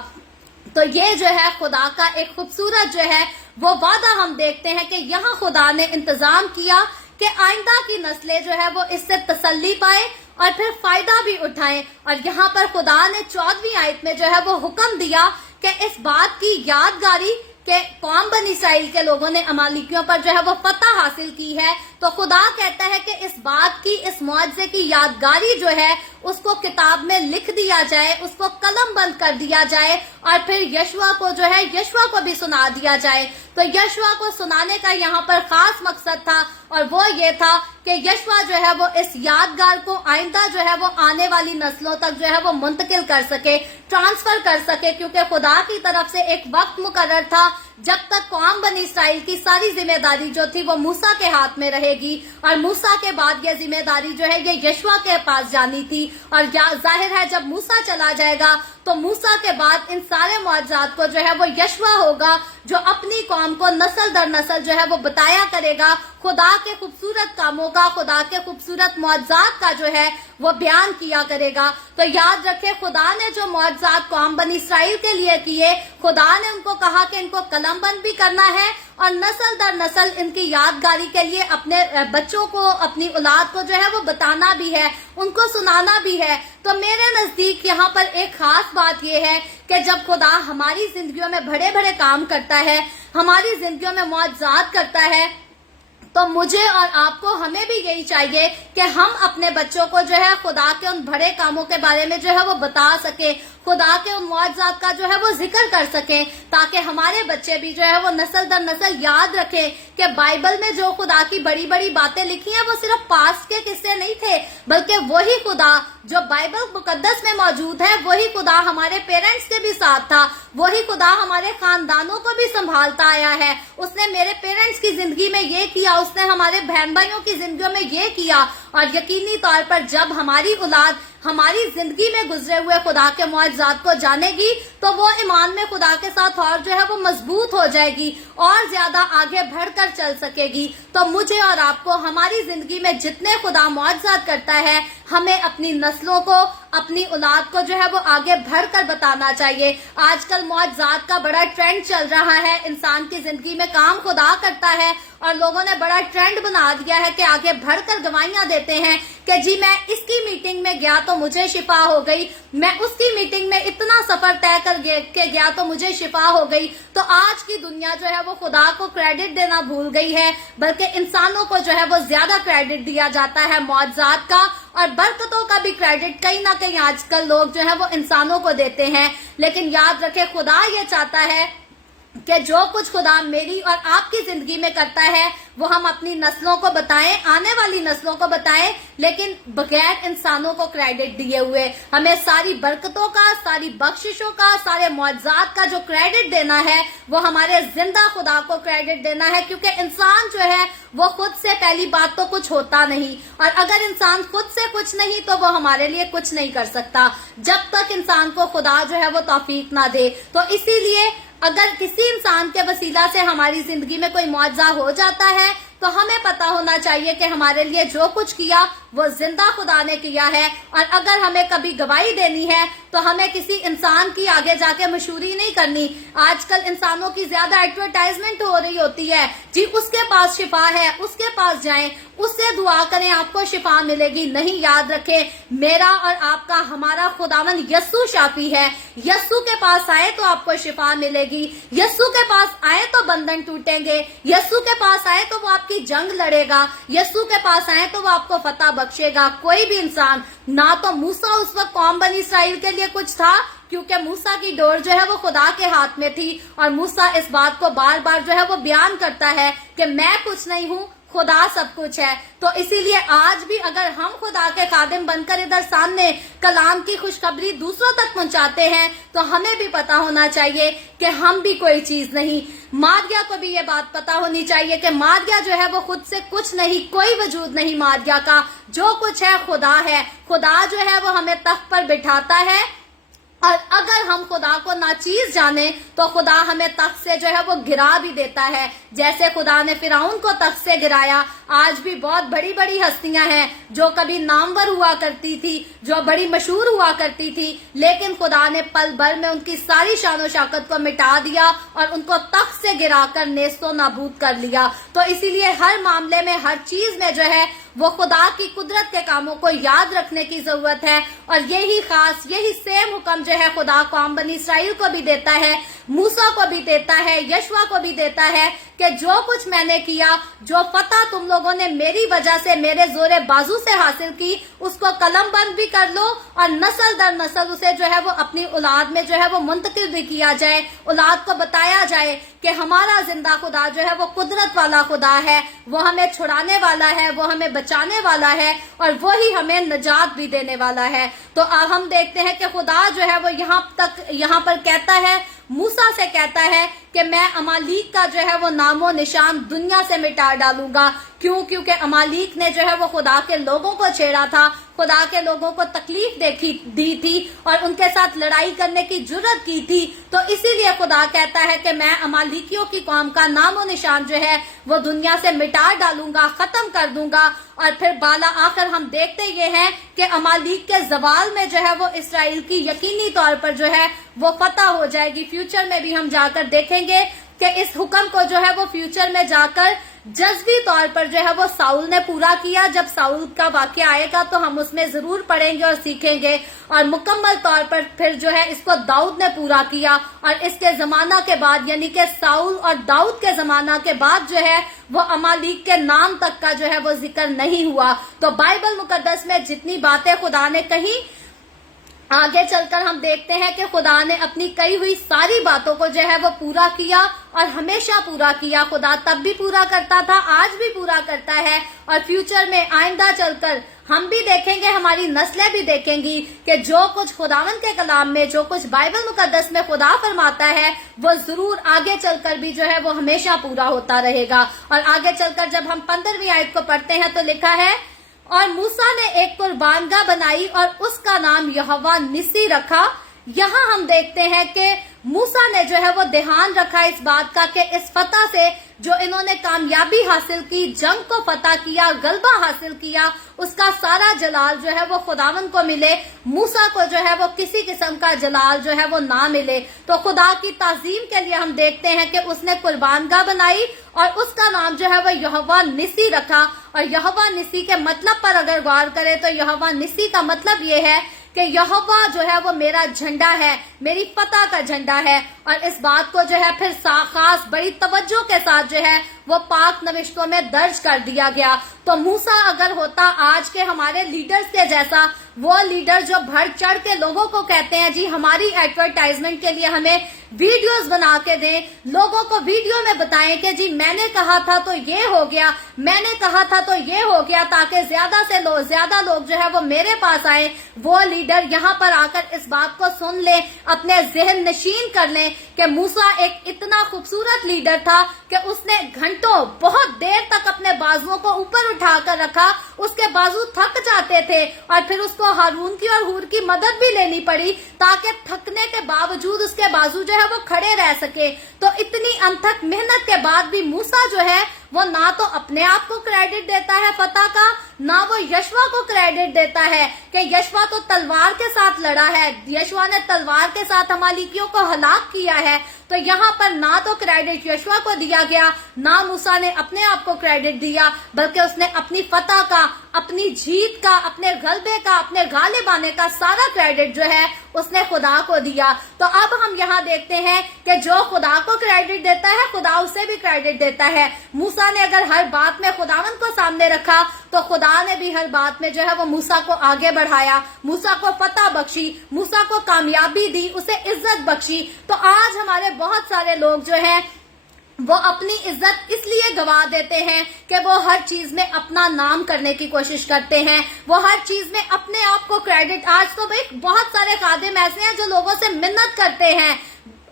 तो ये जो है खुदा का एक खूबसूरत जो है वो वादा हम देखते हैं कि यहाँ खुदा ने इंतजाम किया कि आइंदा की नस्लें जो है वो इससे तसल्ली पाए और फिर फायदा भी उठाएं। और यहाँ पर खुदा ने 14वीं आयत में जो है वो हुक्म दिया कि इस बात की यादगारी कि कौम बनी इसराइल के लोगों ने अमालिकियों पर जो है वो फतह हासिल की है। तो खुदा कहता है कि इस बात की, इस मुआवजे की यादगारी जो है اس کو کتاب میں لکھ دیا جائے, اس کو قلم بند کر دیا جائے اور پھر یشوا کو جو ہے یشوا کو بھی سنا دیا جائے. تو یشوا کو سنانے کا یہاں پر خاص مقصد تھا اور وہ یہ تھا کہ یشوا جو ہے وہ اس یادگار کو آئندہ جو ہے وہ آنے والی نسلوں تک جو ہے وہ منتقل کر سکے, ٹرانسفر کر سکے, کیونکہ خدا کی طرف سے ایک وقت مقرر تھا جب تک قوم بنی اسرائیل کی ساری ذمہ داری جو تھی وہ موسیٰ کے ہاتھ میں رہے گی, اور موسیٰ کے بعد یہ ذمہ داری جو ہے یہ یشوا کے پاس جانی تھی. اور ظاہر ہے جب موسیٰ چلا جائے گا تو موسیٰ کے بعد ان سارے معجزات کو جو ہے وہ یشوا ہوگا جو اپنی قوم کو نسل در نسل جو ہے وہ بتایا کرے گا, خدا کے خوبصورت کاموں کا, خدا کے خوبصورت معجزات کا جو ہے وہ بیان کیا کرے گا. تو یاد رکھے خدا نے جو معجزات قوم بنی اسرائیل کے لیے کیے, خدا نے ان کو کہا کہ ان کو قلم بند بھی کرنا ہے اور نسل در نسل ان کی یادگاری کے لیے اپنے بچوں کو, اپنی اولاد کو جو ہے وہ بتانا بھی ہے, ان کو سنانا بھی ہے. تو میرے نزدیک یہاں پر ایک خاص بات یہ ہے کہ جب خدا ہماری زندگیوں میں بڑے بڑے کام کرتا ہے, ہماری زندگیوں میں معجزات کرتا ہے, تو مجھے اور آپ کو ہمیں بھی یہی چاہیے کہ ہم اپنے بچوں کو جو ہے خدا کے ان بڑے کاموں کے بارے میں جو ہے وہ بتا سکیں, خدا کے ان معجزات کا جو ہے وہ ذکر کر سکیں, تاکہ ہمارے بچے بھی جو ہے وہ نسل در نسل یاد رکھیں کہ بائبل میں جو خدا کی بڑی بڑی باتیں لکھی ہیں وہ صرف پاس کے قصے نہیں تھے, بلکہ وہی خدا جو بائبل مقدس میں موجود ہے وہی خدا ہمارے پیرنٹس کے بھی ساتھ تھا, وہی خدا ہمارے خاندانوں کو بھی سنبھالتا آیا ہے. اس نے میرے پیرنٹس کی زندگی میں یہ کیا, اس نے ہمارے بہن بھائیوں کی زندگیوں میں یہ کیا, اور یقینی طور پر جب ہماری اولاد ہماری زندگی میں گزرے ہوئے خدا کے معجزات کو جانے گی تو وہ ایمان میں خدا کے ساتھ اور جو ہے وہ مضبوط ہو جائے گی اور زیادہ آگے بڑھ کر چل سکے گی. تو مجھے اور آپ کو ہماری زندگی میں جتنے خدا معجزات کرتا ہے ہمیں اپنی نسلوں کو, اپنی اولاد کو جو ہے وہ آگے بڑھ کر بتانا چاہیے. آج کل معجزات کا بڑا ٹرینڈ چل رہا ہے, انسان کی زندگی میں کام خدا کرتا ہے اور لوگوں نے بڑا ٹرینڈ بنا دیا ہے کہ آگے بڑھ کر گواہیاں دیتے ہیں کہ جی میں اس کی میٹنگ میں گیا تو مجھے شفا ہو گئی, میں اس کی میٹنگ میں اتنا سفر طے کر کے گیا تو مجھے شفا ہو گئی. تو آج کی دنیا جو ہے وہ خدا کو کریڈٹ دینا بھول گئی ہے, بلکہ انسانوں کو جو ہے وہ زیادہ کریڈٹ دیا جاتا ہے معجزات کا, اور برکتوں کا بھی کریڈٹ کہیں نہ کہیں آج کل لوگ جو ہے وہ انسانوں کو دیتے ہیں. لیکن یاد رکھے خدا یہ چاہتا ہے کہ جو کچھ خدا میری اور آپ کی زندگی میں کرتا ہے وہ ہم اپنی نسلوں کو بتائیں, آنے والی نسلوں کو بتائیں, لیکن بغیر انسانوں کو کریڈٹ دیے ہوئے. ہمیں ساری برکتوں کا, ساری بخششوں کا, سارے معجزات کا جو کریڈٹ دینا ہے وہ ہمارے زندہ خدا کو کریڈٹ دینا ہے, کیونکہ انسان جو ہے وہ خود سے پہلی بات تو کچھ ہوتا نہیں, اور اگر انسان خود سے کچھ نہیں تو وہ ہمارے لیے کچھ نہیں کر سکتا جب تک انسان کو خدا جو ہے وہ توفیق نہ دے. تو اسی لیے اگر کسی انسان کے وسیلہ سے ہماری زندگی میں کوئی معجزہ ہو جاتا ہے تو ہمیں پتا ہونا چاہیے کہ ہمارے لیے جو کچھ کیا وہ زندہ خدا نے کیا ہے. اور اگر ہمیں کبھی گواہی دینی ہے تو ہمیں کسی انسان کی آگے جا کے مشہوری نہیں کرنی. آج کل انسانوں کی زیادہ ایڈورٹائزمنٹ ہو رہی ہوتی ہے, جی اس کے پاس شفا ہے, اس کے پاس جائیں, اس سے دعا کریں آپ کو شفا ملے گی. نہیں, یاد رکھیں میرا اور آپ کا ہمارا خداوند یسوع شافی ہے. یسوع کے پاس آئے تو آپ کو شفا ملے گی, یسوع کے پاس آئے تو بندھن ٹوٹیں گے, یسوع کے پاس آئے تو وہ آپ کی جنگ لڑے گا, یسوع کے پاس آئے تو وہ آپ کو فتح بخشے گا. کوئی بھی انسان, نہ تو موسیٰ اس وقت قوم بنی اسرائیل کے لیے کچھ تھا کیونکہ موسیٰ کی ڈور جو ہے وہ خدا کے ہاتھ میں تھی, اور موسیٰ اس بات کو بار بار جو ہے وہ بیان کرتا ہے کہ میں کچھ نہیں ہوں, خدا سب کچھ ہے. تو اسی لیے آج بھی اگر ہم خدا کے خادم بن کر ادھر سامنے کلام کی خوشخبری دوسروں تک پہنچاتے ہیں تو ہمیں بھی پتا ہونا چاہیے کہ ہم بھی کوئی چیز نہیں. ماریا کو بھی یہ بات پتا ہونی چاہیے کہ ماریا جو ہے وہ خود سے کچھ نہیں, کوئی وجود نہیں ماریا کا, جو کچھ ہے خدا ہے. خدا جو ہے وہ ہمیں تخت پر بٹھاتا ہے, اور اگر ہم خدا کو ناچیز جانیں تو خدا ہمیں تخت سے جو ہے وہ گرا بھی دیتا ہے. جیسے خدا نے فرعون کو تخت سے گرایا, آج بھی بہت بڑی بڑی ہستیاں ہیں جو کبھی نامور ہوا کرتی تھی, جو بڑی مشہور ہوا کرتی تھی, لیکن خدا نے پل بھر میں ان کی ساری شان و شوکت کو مٹا دیا اور ان کو تخت سے گرا کر نیست و نابود کر لیا. تو اسی لیے ہر معاملے میں, ہر چیز میں جو ہے وہ خدا کی قدرت کے کاموں کو یاد رکھنے کی ضرورت ہے. اور یہی خاص, یہی سیم حکم جو ہے خدا قوم بنی اسرائیل کو بھی دیتا ہے. मूसा को भी देता है, यशवा को भी देता है कि जो कुछ मैंने किया, जो फतह तुम लोगों ने मेरी वजह से, मेरे जोरे बाजू से हासिल की, उसको कलम बंद भी कर लो और नस्ल दर नस्ल उसे जो है वो अपनी औलाद में जो है वो मुंतकिल भी किया जाए। औलाद को बताया जाए कि हमारा जिंदा खुदा जो है वो कुदरत वाला खुदा है, वो हमें छुड़ाने वाला है, वो हमें बचाने वाला है और वो ही हमें निजात भी देने वाला है। तो अब हम देखते हैं कि खुदा जो है वो यहाँ पर कहता है, मूसा से कहता है कि मैं अमालीक का जो है वो नामो निशान दुनिया से मिटा डालूंगा। क्यों? क्योंकि अमालीक ने जो है वो खुदा के लोगों को छेड़ा था, खुदा के लोगों को तकलीफ दी थी और उनके साथ लड़ाई करने की जुर्रत की थी। तो इसीलिए खुदा कहता है कि मैं अमालीकियों की कौम का नामो निशान जो है वो दुनिया से मिटा डालूंगा, खत्म कर दूंगा। और फिर बाला आखिर हम देखते ये हैं कि अमालीक के जवाल में जो है वो इसराइल की यकीनी तौर पर जो है वो फतह हो जाएगी। फ्यूचर में भी हम जाकर देखेंगे कि इस हुक्म को जो है वो फ्यूचर में जाकर जज्बी तौर पर जो है वो साउल ने पूरा किया। जब साउल का वाकया आएगा तो हम उसमें जरूर पढ़ेंगे और सीखेंगे, और मुकम्मल तौर पर फिर जो है इसको दाऊद ने पूरा किया। और इसके जमाना के बाद, यानी कि साउल और दाऊद के जमाना के बाद जो है वो अमालीक के नाम तक का जो है वो जिक्र नहीं हुआ। तो बाइबल मुकद्दस में जितनी बातें खुदा ने कही, आगे चलकर हम देखते हैं कि खुदा ने अपनी कही हुई सारी बातों को जो है वो पूरा किया और हमेशा पूरा किया। खुदा तब भी पूरा करता था, आज भी पूरा करता है, और फ्यूचर में आइंदा चलकर हम भी देखेंगे, हमारी नस्लें भी देखेंगी कि जो कुछ खुदावन के कलाम में, जो कुछ बाइबल मुकद्दस में खुदा फरमाता है वो जरूर आगे चलकर भी जो है वो हमेशा पूरा होता रहेगा। और आगे चलकर जब हम 15वीं आयत को पढ़ते हैं तो लिखा है, और मूसा ने एक कुर्बानगाह बनाई और उसका नाम यहोवा निसी रखा। यहाँ हम देखते हैं कि मूसा ने जो है वो ध्यान रखा इस बात का कि इस फतह से जो इन्होंने कामयाबी हासिल की, जंग को फतह किया, गलबा हासिल किया, उसका सारा जलाल जो है वो खुदावन को मिले, मूसा को जो है वो किसी किस्म का जलाल जो है वो ना मिले। तो खुदा की ताजीम के लिए हम देखते हैं कि उसने कुर्बानगाह बनाई और उसका नाम जो है वो यहोवा निसी रखा। और यहोवा निसी के मतलब पर अगर गौर करें तो यहोवा निसी का मतलब ये है कि यहोवा जो है वो मेरा झंडा है, मेरी फतह का झंडा है। और इस बात को जो है फिर खास बड़ी तवज्जो के साथ जो है वो पाक नविश्तों में दर्ज कर दिया गया। तो मूसा अगर होता आज के हमारे लीडर्स के जैसा, वो लीडर जो बढ़ चढ़ के लोगों को कहते हैं जी हमारी एडवर्टाइजमेंट के लिए हमें वीडियोस बना के दें, लोगों को वीडियो में बताएं कि जी मैंने कहा था तो ये हो गया, मैंने कहा था तो ये हो गया, ताकि ज्यादा लोग जो है वो मेरे पास आए। वो लीडर यहाँ पर आकर इस बात को सुन ले, अपने जहन नशीन कर लें कि मूसा एक इतना खूबसूरत लीडर था कि उसने घंटों बहुत देर तक अपने बाजुओं को ऊपर उठाकर रखा, उसके बाजू थक जाते थे और फिर उसको हारून की और हूर की मदद भी लेनी पड़ी ताकि थकने के बावजूद उसके बाजू जो है वो खड़े रह सके। तो इतनी अनथक मेहनत के बाद भी मूसा जो है वो ना तो अपने आप को क्रेडिट देता है फतह का, ना वो यशवा को क्रेडिट देता है कि यशवा तो तलवार के साथ लड़ा है, यशवा ने तलवार के साथ अमालिकियों को हलाक किया है। तो यहाँ पर ना तो क्रेडिट यशवा को दिया गया, ना मूसा ने अपने आप को क्रेडिट दिया, बल्कि उसने अपनी फतह का, अपनी जीत का, अपने गलबे का, अपने गालिब आने का सारा क्रेडिट जो है उसने खुदा को दिया। तो अब हम यहाँ देखते हैं कि जो खुदा को क्रेडिट देता है खुदा उसे भी क्रेडिट देता है। मूसा ने अगर हर बात में खुदावन को सामने रखा तो खुदा ने भी हर बात में जो है वो मूसा को आगे बढ़ाया, मूसा को फतह बख्शी, मूसा को कामयाबी दी, उसे इज्जत बख्शी। तो आज हमारे बहुत सारे लोग जो हैं वो अपनी इज्जत इसलिए गवा देते हैं कि वो हर चीज में अपना नाम करने की कोशिश करते हैं, वो हर चीज में अपने आप को क्रेडिट। आज तो भाई बहुत सारे खादिम ऐसे हैं जो लोगों से मिन्नत करते हैं,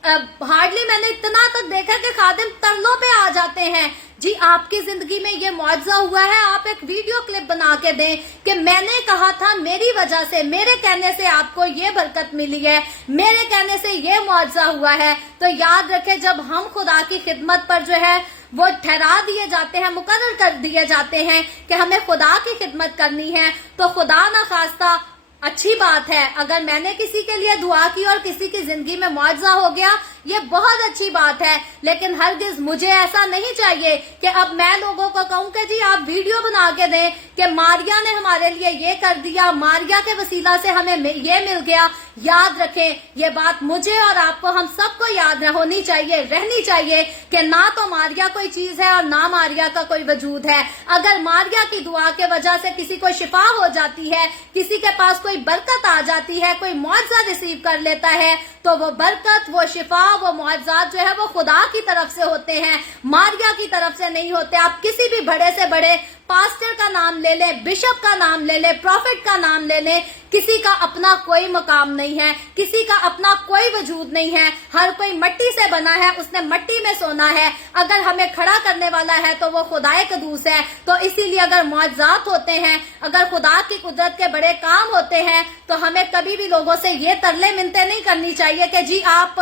हार्डली मैंने इतना तक देखा कि खादिम तरलों पे आ जाते हैं, जी आपकी जिंदगी में ये मुआवजा हुआ है, आप एक वीडियो क्लिप बना के दें कि मैंने कहा था, मेरी वजह से, मेरे कहने से आपको ये बरकत मिली है, मेरे कहने से ये मुआवजा हुआ है। तो याद रखें, जब हम खुदा की खिदमत पर जो है वो ठहरा दिए जाते हैं, मुकर्रर कर दिए जाते हैं कि हमें खुदा की खिदमत करनी है, तो खुदा ना खास्ता अच्छी बात है अगर मैंने किसी के लिए दुआ की और किसी की जिंदगी में मुआवजा हो गया, یہ بہت اچھی بات ہے، لیکن ہرگز مجھے ایسا نہیں چاہیے کہ اب میں لوگوں کو کہوں کہ جی آپ ویڈیو بنا کے دیں کہ ماریا نے ہمارے لیے یہ کر دیا، ماریا کے وسیلہ سے ہمیں یہ مل گیا۔ یاد رکھیں یہ بات مجھے اور آپ کو، ہم سب کو یاد ہونی چاہیے، رہنی چاہیے کہ نہ تو ماریا کوئی چیز ہے اور نہ ماریا کا کوئی وجود ہے۔ اگر ماریا کی دعا کے وجہ سے کسی کو شفا ہو جاتی ہے، کسی کے پاس کوئی برکت آ جاتی ہے، کوئی معجزہ ریسیو کر لیتا ہے، تو وہ برکت، وہ شفا، وہ معجزات جو ہے وہ خدا کی طرف سے ہوتے ہیں، ماریا کی طرف سے نہیں ہوتے۔ آپ کسی بھی بڑے سے بڑے پاسٹر کا نام لے لیں، بشپ کا نام لے لیں، پروفٹ کا نام لے لیں، کسی کا اپنا کوئی مقام نہیں ہے، کسی کا اپنا کوئی وجود نہیں ہے، ہر کوئی مٹی سے بنا ہے، اس نے مٹی میں سونا ہے۔ اگر ہمیں کھڑا کرنے والا ہے تو وہ خدائے قدوس ہے۔ تو اسی لیے اگر معجزات ہوتے ہیں، اگر خدا کی قدرت کے بڑے کام ہوتے ہیں، تو ہمیں کبھی بھی لوگوں سے یہ ترلے منتیں نہیں کرنی چاہیے کہ جی آپ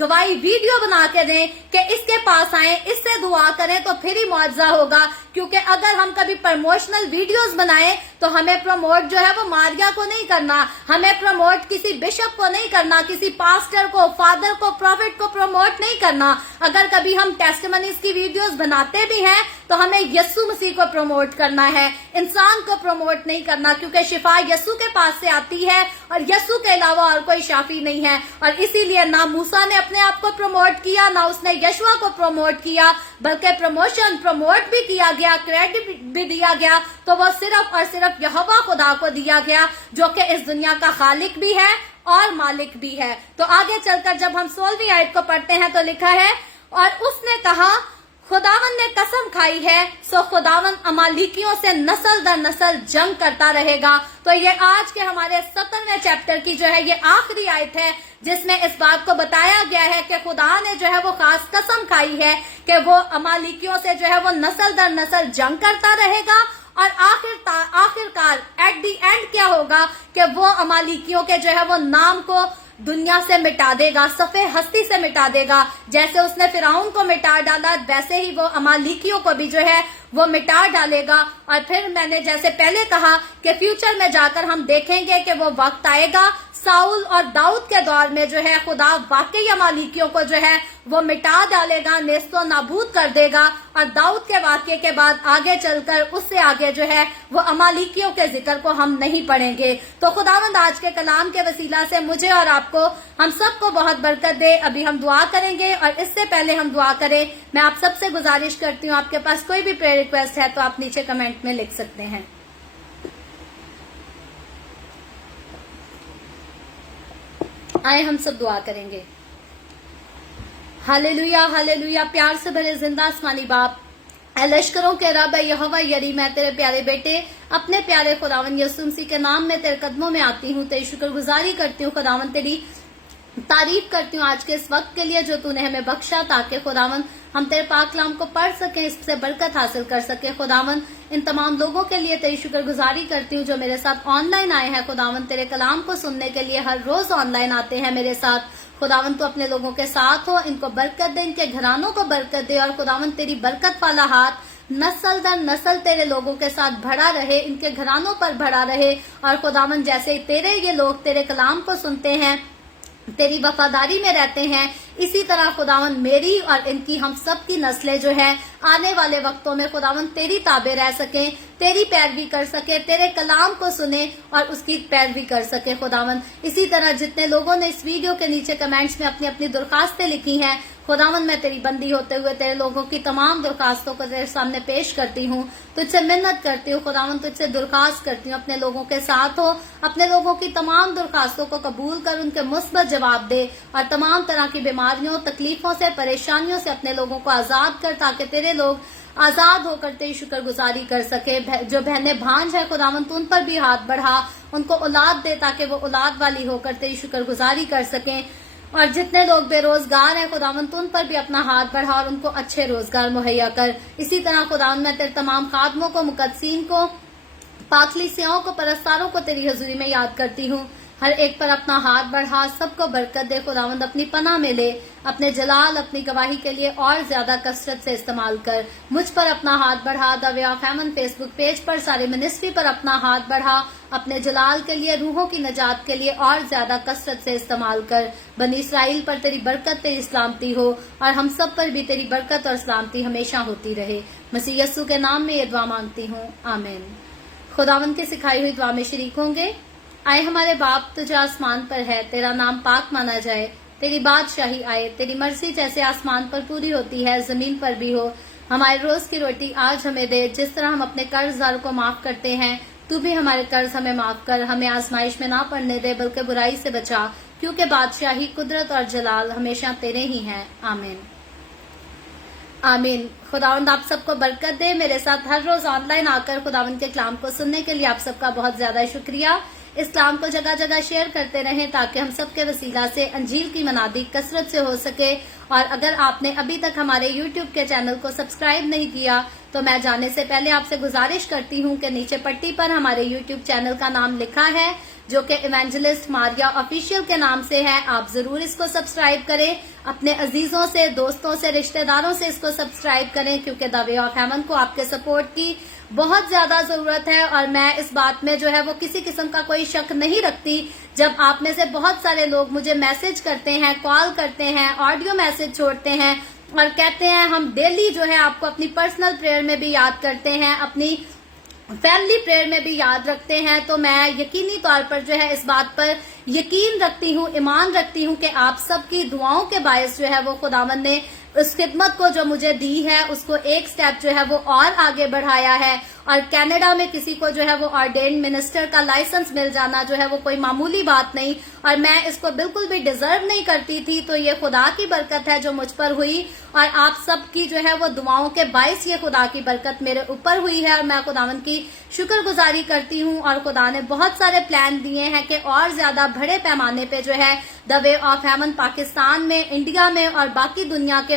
گواہی ویڈیو بنا کے دیں کہ اس کے پاس آئیں، اس سے دعا کریں تو پھر ہی معجزہ ہوگا۔ کیونکہ اگر ہم کبھی پروموشنل ویڈیوز بنائیں تو ہمیں پروموٹ جو ہے وہ ماریا کو نہیں کرنا، ہمیں پروموٹ کسی بشپ کو نہیں کرنا، کسی پاسٹر کو، فادر کو، پروفٹ کو پروموٹ نہیں کرنا۔ اگر کبھی ہم ٹیسٹیمنیز کی ویڈیوز بناتے بھی ہیں تو ہمیں یسوع مسیح کو پروموٹ کرنا ہے، انسان کو پروموٹ نہیں کرنا، کیونکہ شفا یسوع کے پاس سے آتی ہے اور یسوع کے علاوہ اور کوئی شافی نہیں ہے۔ اور اسی لیے نہ موسیٰ نے اپنے آپ کو پروموٹ کیا، نہ اس نے یشوع کو پروموٹ کیا، بلکہ پروموٹ بھی کیا گیا، کریڈٹ بھی دیا گیا تو وہ صرف اور صرف یہوہ خدا کو دیا گیا، جو کہ اس دنیا کا خالق بھی ہے اور مالک بھی ہے۔ تو آگے چل کر جب ہم 16ویں آیت کو پڑھتے ہیں تو لکھا ہے، اور اس نے کہا خداوند نے قسم کھائی ہے، سو خداوند امالیکیوں سے نسل در نسل جنگ کرتا رہے گا۔ تو یہ آج کے ہمارے 17ویں چیپٹر کی جو ہے یہ آخری آیت ہے، جس میں اس بات کو بتایا گیا ہے کہ خدا نے جو ہے وہ خاص قسم کھائی ہے کہ وہ امالیکیوں سے جو ہے وہ نسل در نسل جنگ کرتا رہے گا، اور آخر کار ایٹ دی اینڈ کیا ہوگا کہ وہ امالیکیوں کے جو ہے وہ نام کو دنیا سے مٹا دے گا، صفحے ہستی سے مٹا دے گا۔ جیسے اس نے فرعون کو مٹا ڈالا، ویسے ہی وہ امالیکیوں کو بھی جو ہے وہ مٹا ڈالے گا۔ اور پھر میں نے جیسے پہلے کہا کہ فیوچر میں جا کر ہم دیکھیں گے کہ وہ وقت آئے گا ساؤل اور داؤد کے دور میں جو ہے خدا واقعی امالیکیوں کو جو ہے وہ مٹا ڈالے گا، نیست و نابود کر دے گا۔ اور داؤد کے واقعے کے بعد آگے چل کر اس سے آگے جو ہے وہ امالیکیوں کے ذکر کو ہم نہیں پڑھیں گے۔ تو خداوند آج کے کلام کے وسیلہ سے مجھے اور آپ کو، ہم سب کو بہت برکت دے۔ ابھی ہم دعا کریں گے، اور اس سے پہلے ہم دعا کریں میں آپ سب سے گزارش کرتی ہوں، آپ کے پاس کوئی بھی پریئر ریکویسٹ ہے تو آپ نیچے کمنٹ میں لکھ سکتے ہیں۔ آئے ہم سب دعا کریں گے۔ Hallelujah hallelujah. پیار سے بھرے زندہ آسمانی باپ، اے لشکروں کے رب، اے یہوہ یری، میں تیرے پیارے بیٹے اپنے پیارے خداوند یسوع مسیح کے نام میں تیرے قدموں میں آتی ہوں، تیری شکر گزاری کرتی ہوں خداوند، تیری تعریف کرتی ہوں آج کے اس وقت کے لیے جو تو نے ہمیں بخشا، تاکہ خداوند ہم تیرے پاک کلام کو پڑھ سکیں، اس سے برکت حاصل کر سکیں۔ خداوند ان تمام لوگوں کے لیے تیری شکر گزاری کرتی ہوں جو میرے ساتھ آن لائن آئے ہیں، خداوند تیرے کلام کو سننے کے لیے ہر روز آن لائن آتے ہیں میرے ساتھ۔ خداوند تو اپنے لوگوں کے ساتھ ہو، ان کو برکت دے، ان کے گھرانوں کو برکت دے، اور خداوند تیری برکت والا ہاتھ نسل در نسل تیرے لوگوں کے ساتھ بڑھا رہے، ان کے گھرانوں پر بڑھا رہے۔ اور خداوند جیسے تیرے یہ لوگ تیرے کلام کو سنتے ہیں، تیری وفاداری میں رہتے ہیں، اسی طرح خداوند میری اور ان کی، ہم سب کی نسلیں جو ہے آنے والے وقتوں میں خداوند تیری تابع رہ سکیں، تیری پیروی کر سکے، تیرے کلام کو سنیں اور اس کی پیروی کر سکے۔ خداوند اسی طرح جتنے لوگوں نے اس ویڈیو کے نیچے کمنٹس میں اپنی اپنی درخواستیں لکھی ہیں، خداوند میں تیری بندی ہوتے ہوئے تیرے لوگوں کی تمام درخواستوں کو تیرے سامنے پیش کرتی ہوں، تجھ سے منت کرتی ہوں خداوند، تجھ سے درخواست کرتی ہوں اپنے لوگوں کے ساتھ ہو، اپنے لوگوں کی تمام درخواستوں کو قبول کر ان کے مثبت جواب دے، اور تمام طرح کی بیماریوں، تکلیفوں سے، پریشانیوں سے اپنے لوگوں کو آزاد کر، تاکہ تیرے لوگ آزاد ہو کر تیری شکر گزاری کر سکے۔ جو بہنیں بھانج ہیں خداوند تو ان پر بھی ہاتھ بڑھا، ان کو اولاد دے تاکہ وہ اولاد والی ہو کر تیری شکر گزاری کر سکیں۔ اور جتنے لوگ بے روزگار ہیں خداوند تو ان پر بھی اپنا ہاتھ بڑھا اور ان کو اچھے روزگار مہیا کر۔ اسی طرح خداوند میں تیرے تمام خادموں کو، مقدسین کو، پاکلیسیاؤں کو، پرستاروں کو تیری حضوری میں یاد کرتی ہوں۔ हर एक पर अपना हाथ बढ़ा, सबको बरकत दे खुदावंद, अपनी पनाह में ले, अपने जलाल अपनी गवाही के लिए और ज्यादा कसरत से इस्तेमाल कर। मुझ पर अपना हाथ बढ़ा, the way of haven Facebook page पर सारी मिनिस्ट्री पर अपना हाथ बढ़ा, अपने जलाल के लिए, रूहों की नजात के लिए और ज्यादा कसरत से इस्तेमाल कर। बनी इसराइल पर तेरी बरकत, तेरी सलामती हो, और हम सब पर भी तेरी बरकत और सलामती हमेशा होती रहे। मसीह यस्सु के नाम में ये दुआ मांगती हूँ, आमीन। खुदावंद की सिखाई हुई दुआ में शरीक होंगे। आए हमारे बाप, तुझे आसमान पर है, तेरा नाम पाक माना जाए, तेरी बादशाही आए, तेरी मर्जी जैसे आसमान पर पूरी होती है जमीन पर भी हो। हमारे रोज की रोटी आज हमें दे, जिस तरह हम अपने कर्जदारों को माफ करते हैं, तू भी हमारे कर्ज हमें माफ कर। हमें आजमाइश में ना पड़ने दे, बल्कि बुराई से बचा, क्योंकि बादशाही, कुदरत और जलाल हमेशा तेरे ही हैं, आमीन। आमीन। खुदावंद आप सबको बरकत दे। मेरे साथ हर रोज ऑनलाइन आकर खुदावंद के कलाम को सुनने के लिए आप सबका बहुत ज्यादा शुक्रिया। इस कलाम को जगह जगह शेयर करते रहें, ताकि हम सबके वसीला से अंजील की मनादी कसरत से हो सके। और अगर आपने अभी तक हमारे YouTube के चैनल को सब्सक्राइब नहीं किया, तो मैं जाने से पहले आपसे गुजारिश करती हूँ कि नीचे पट्टी पर हमारे YouTube चैनल का नाम लिखा है, जो कि इवेंजलिस्ट मारिया ऑफिशियल के नाम से है। आप जरूर इसको सब्सक्राइब करें, अपने अजीजों से, दोस्तों से, रिश्तेदारों से इसको सब्सक्राइब करें, क्योंकि द वे ऑफ हेवन को आपके सपोर्ट की बहुत ज्यादा जरूरत है। और मैं इस बात में जो है वो किसी किस्म का कोई शक नहीं रखती, जब आप में से बहुत सारे लोग मुझे मैसेज करते हैं, कॉल करते हैं, ऑडियो मैसेज छोड़ते हैं और कहते हैं हम डेली जो है आपको अपनी पर्सनल प्रेयर में भी याद करते हैं, अपनी फैमिली प्रेयर में भी याद रखते हैं। तो मैं यकीनी तौर पर जो है इस बात पर यकीन रखती हूँ, ईमान रखती हूँ कि आप सबकी दुआओं के बायस जो है वो खुदावंद ने उस खिदमत को जो मुझे दी है उसको एक स्टेप जो है वो और आगे बढ़ाया है। और कनाडा में किसी को जो है वो ऑर्डेन्ड मिनिस्टर का लाइसेंस मिल जाना जो है वो कोई मामूली बात नहीं, और मैं इसको बिल्कुल भी डिजर्व नहीं करती थी। तो ये खुदा की बरकत है जो मुझ पर हुई, और आप सबकी जो है वो दुआओं के बायस ये खुदा की बरकत मेरे ऊपर हुई है। और मैं खुदावंद की शुक्रगुजारी करती हूँ। और खुदा ने बहुत सारे प्लान दिए हैं कि और ज्यादा बड़े पैमाने पे जो है the way of haven Pakistan में, इंडिया में और बाकी दुनिया के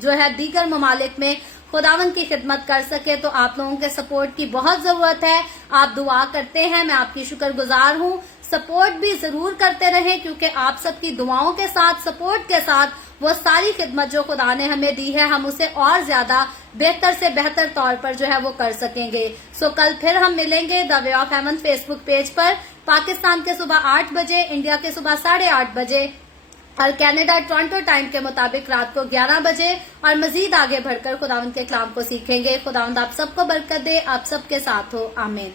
जो है दीगर ममालिक में खुदावंद की खिदमत कर सके। तो आप लोगों के सपोर्ट की बहुत जरूरत है। आप दुआ करते हैं, मैं आपकी शुक्रगुजार हूँ। सपोर्ट भी जरूर करते रहें, क्योंकि आप सबकी दुआओं के साथ, सपोर्ट के साथ वो सारी खिदमत जो खुदा ने हमें दी है, हम उसे और ज्यादा बेहतर से बेहतर तौर पर जो है वो कर सकेंगे। सो कल फिर हम मिलेंगे the way of haven Facebook page पर, पाकिस्तान के सुबह 8 बजे, इंडिया के सुबह 8:30 बजे और कनाडा टोरंटो टाइम के मुताबिक रात को 11 बजे। और मजीद आगे बढ़कर खुदावंद के कलाम को सीखेंगे। खुदावंद आप सबको बरकत दे, आप सबके साथ हो, आमीन।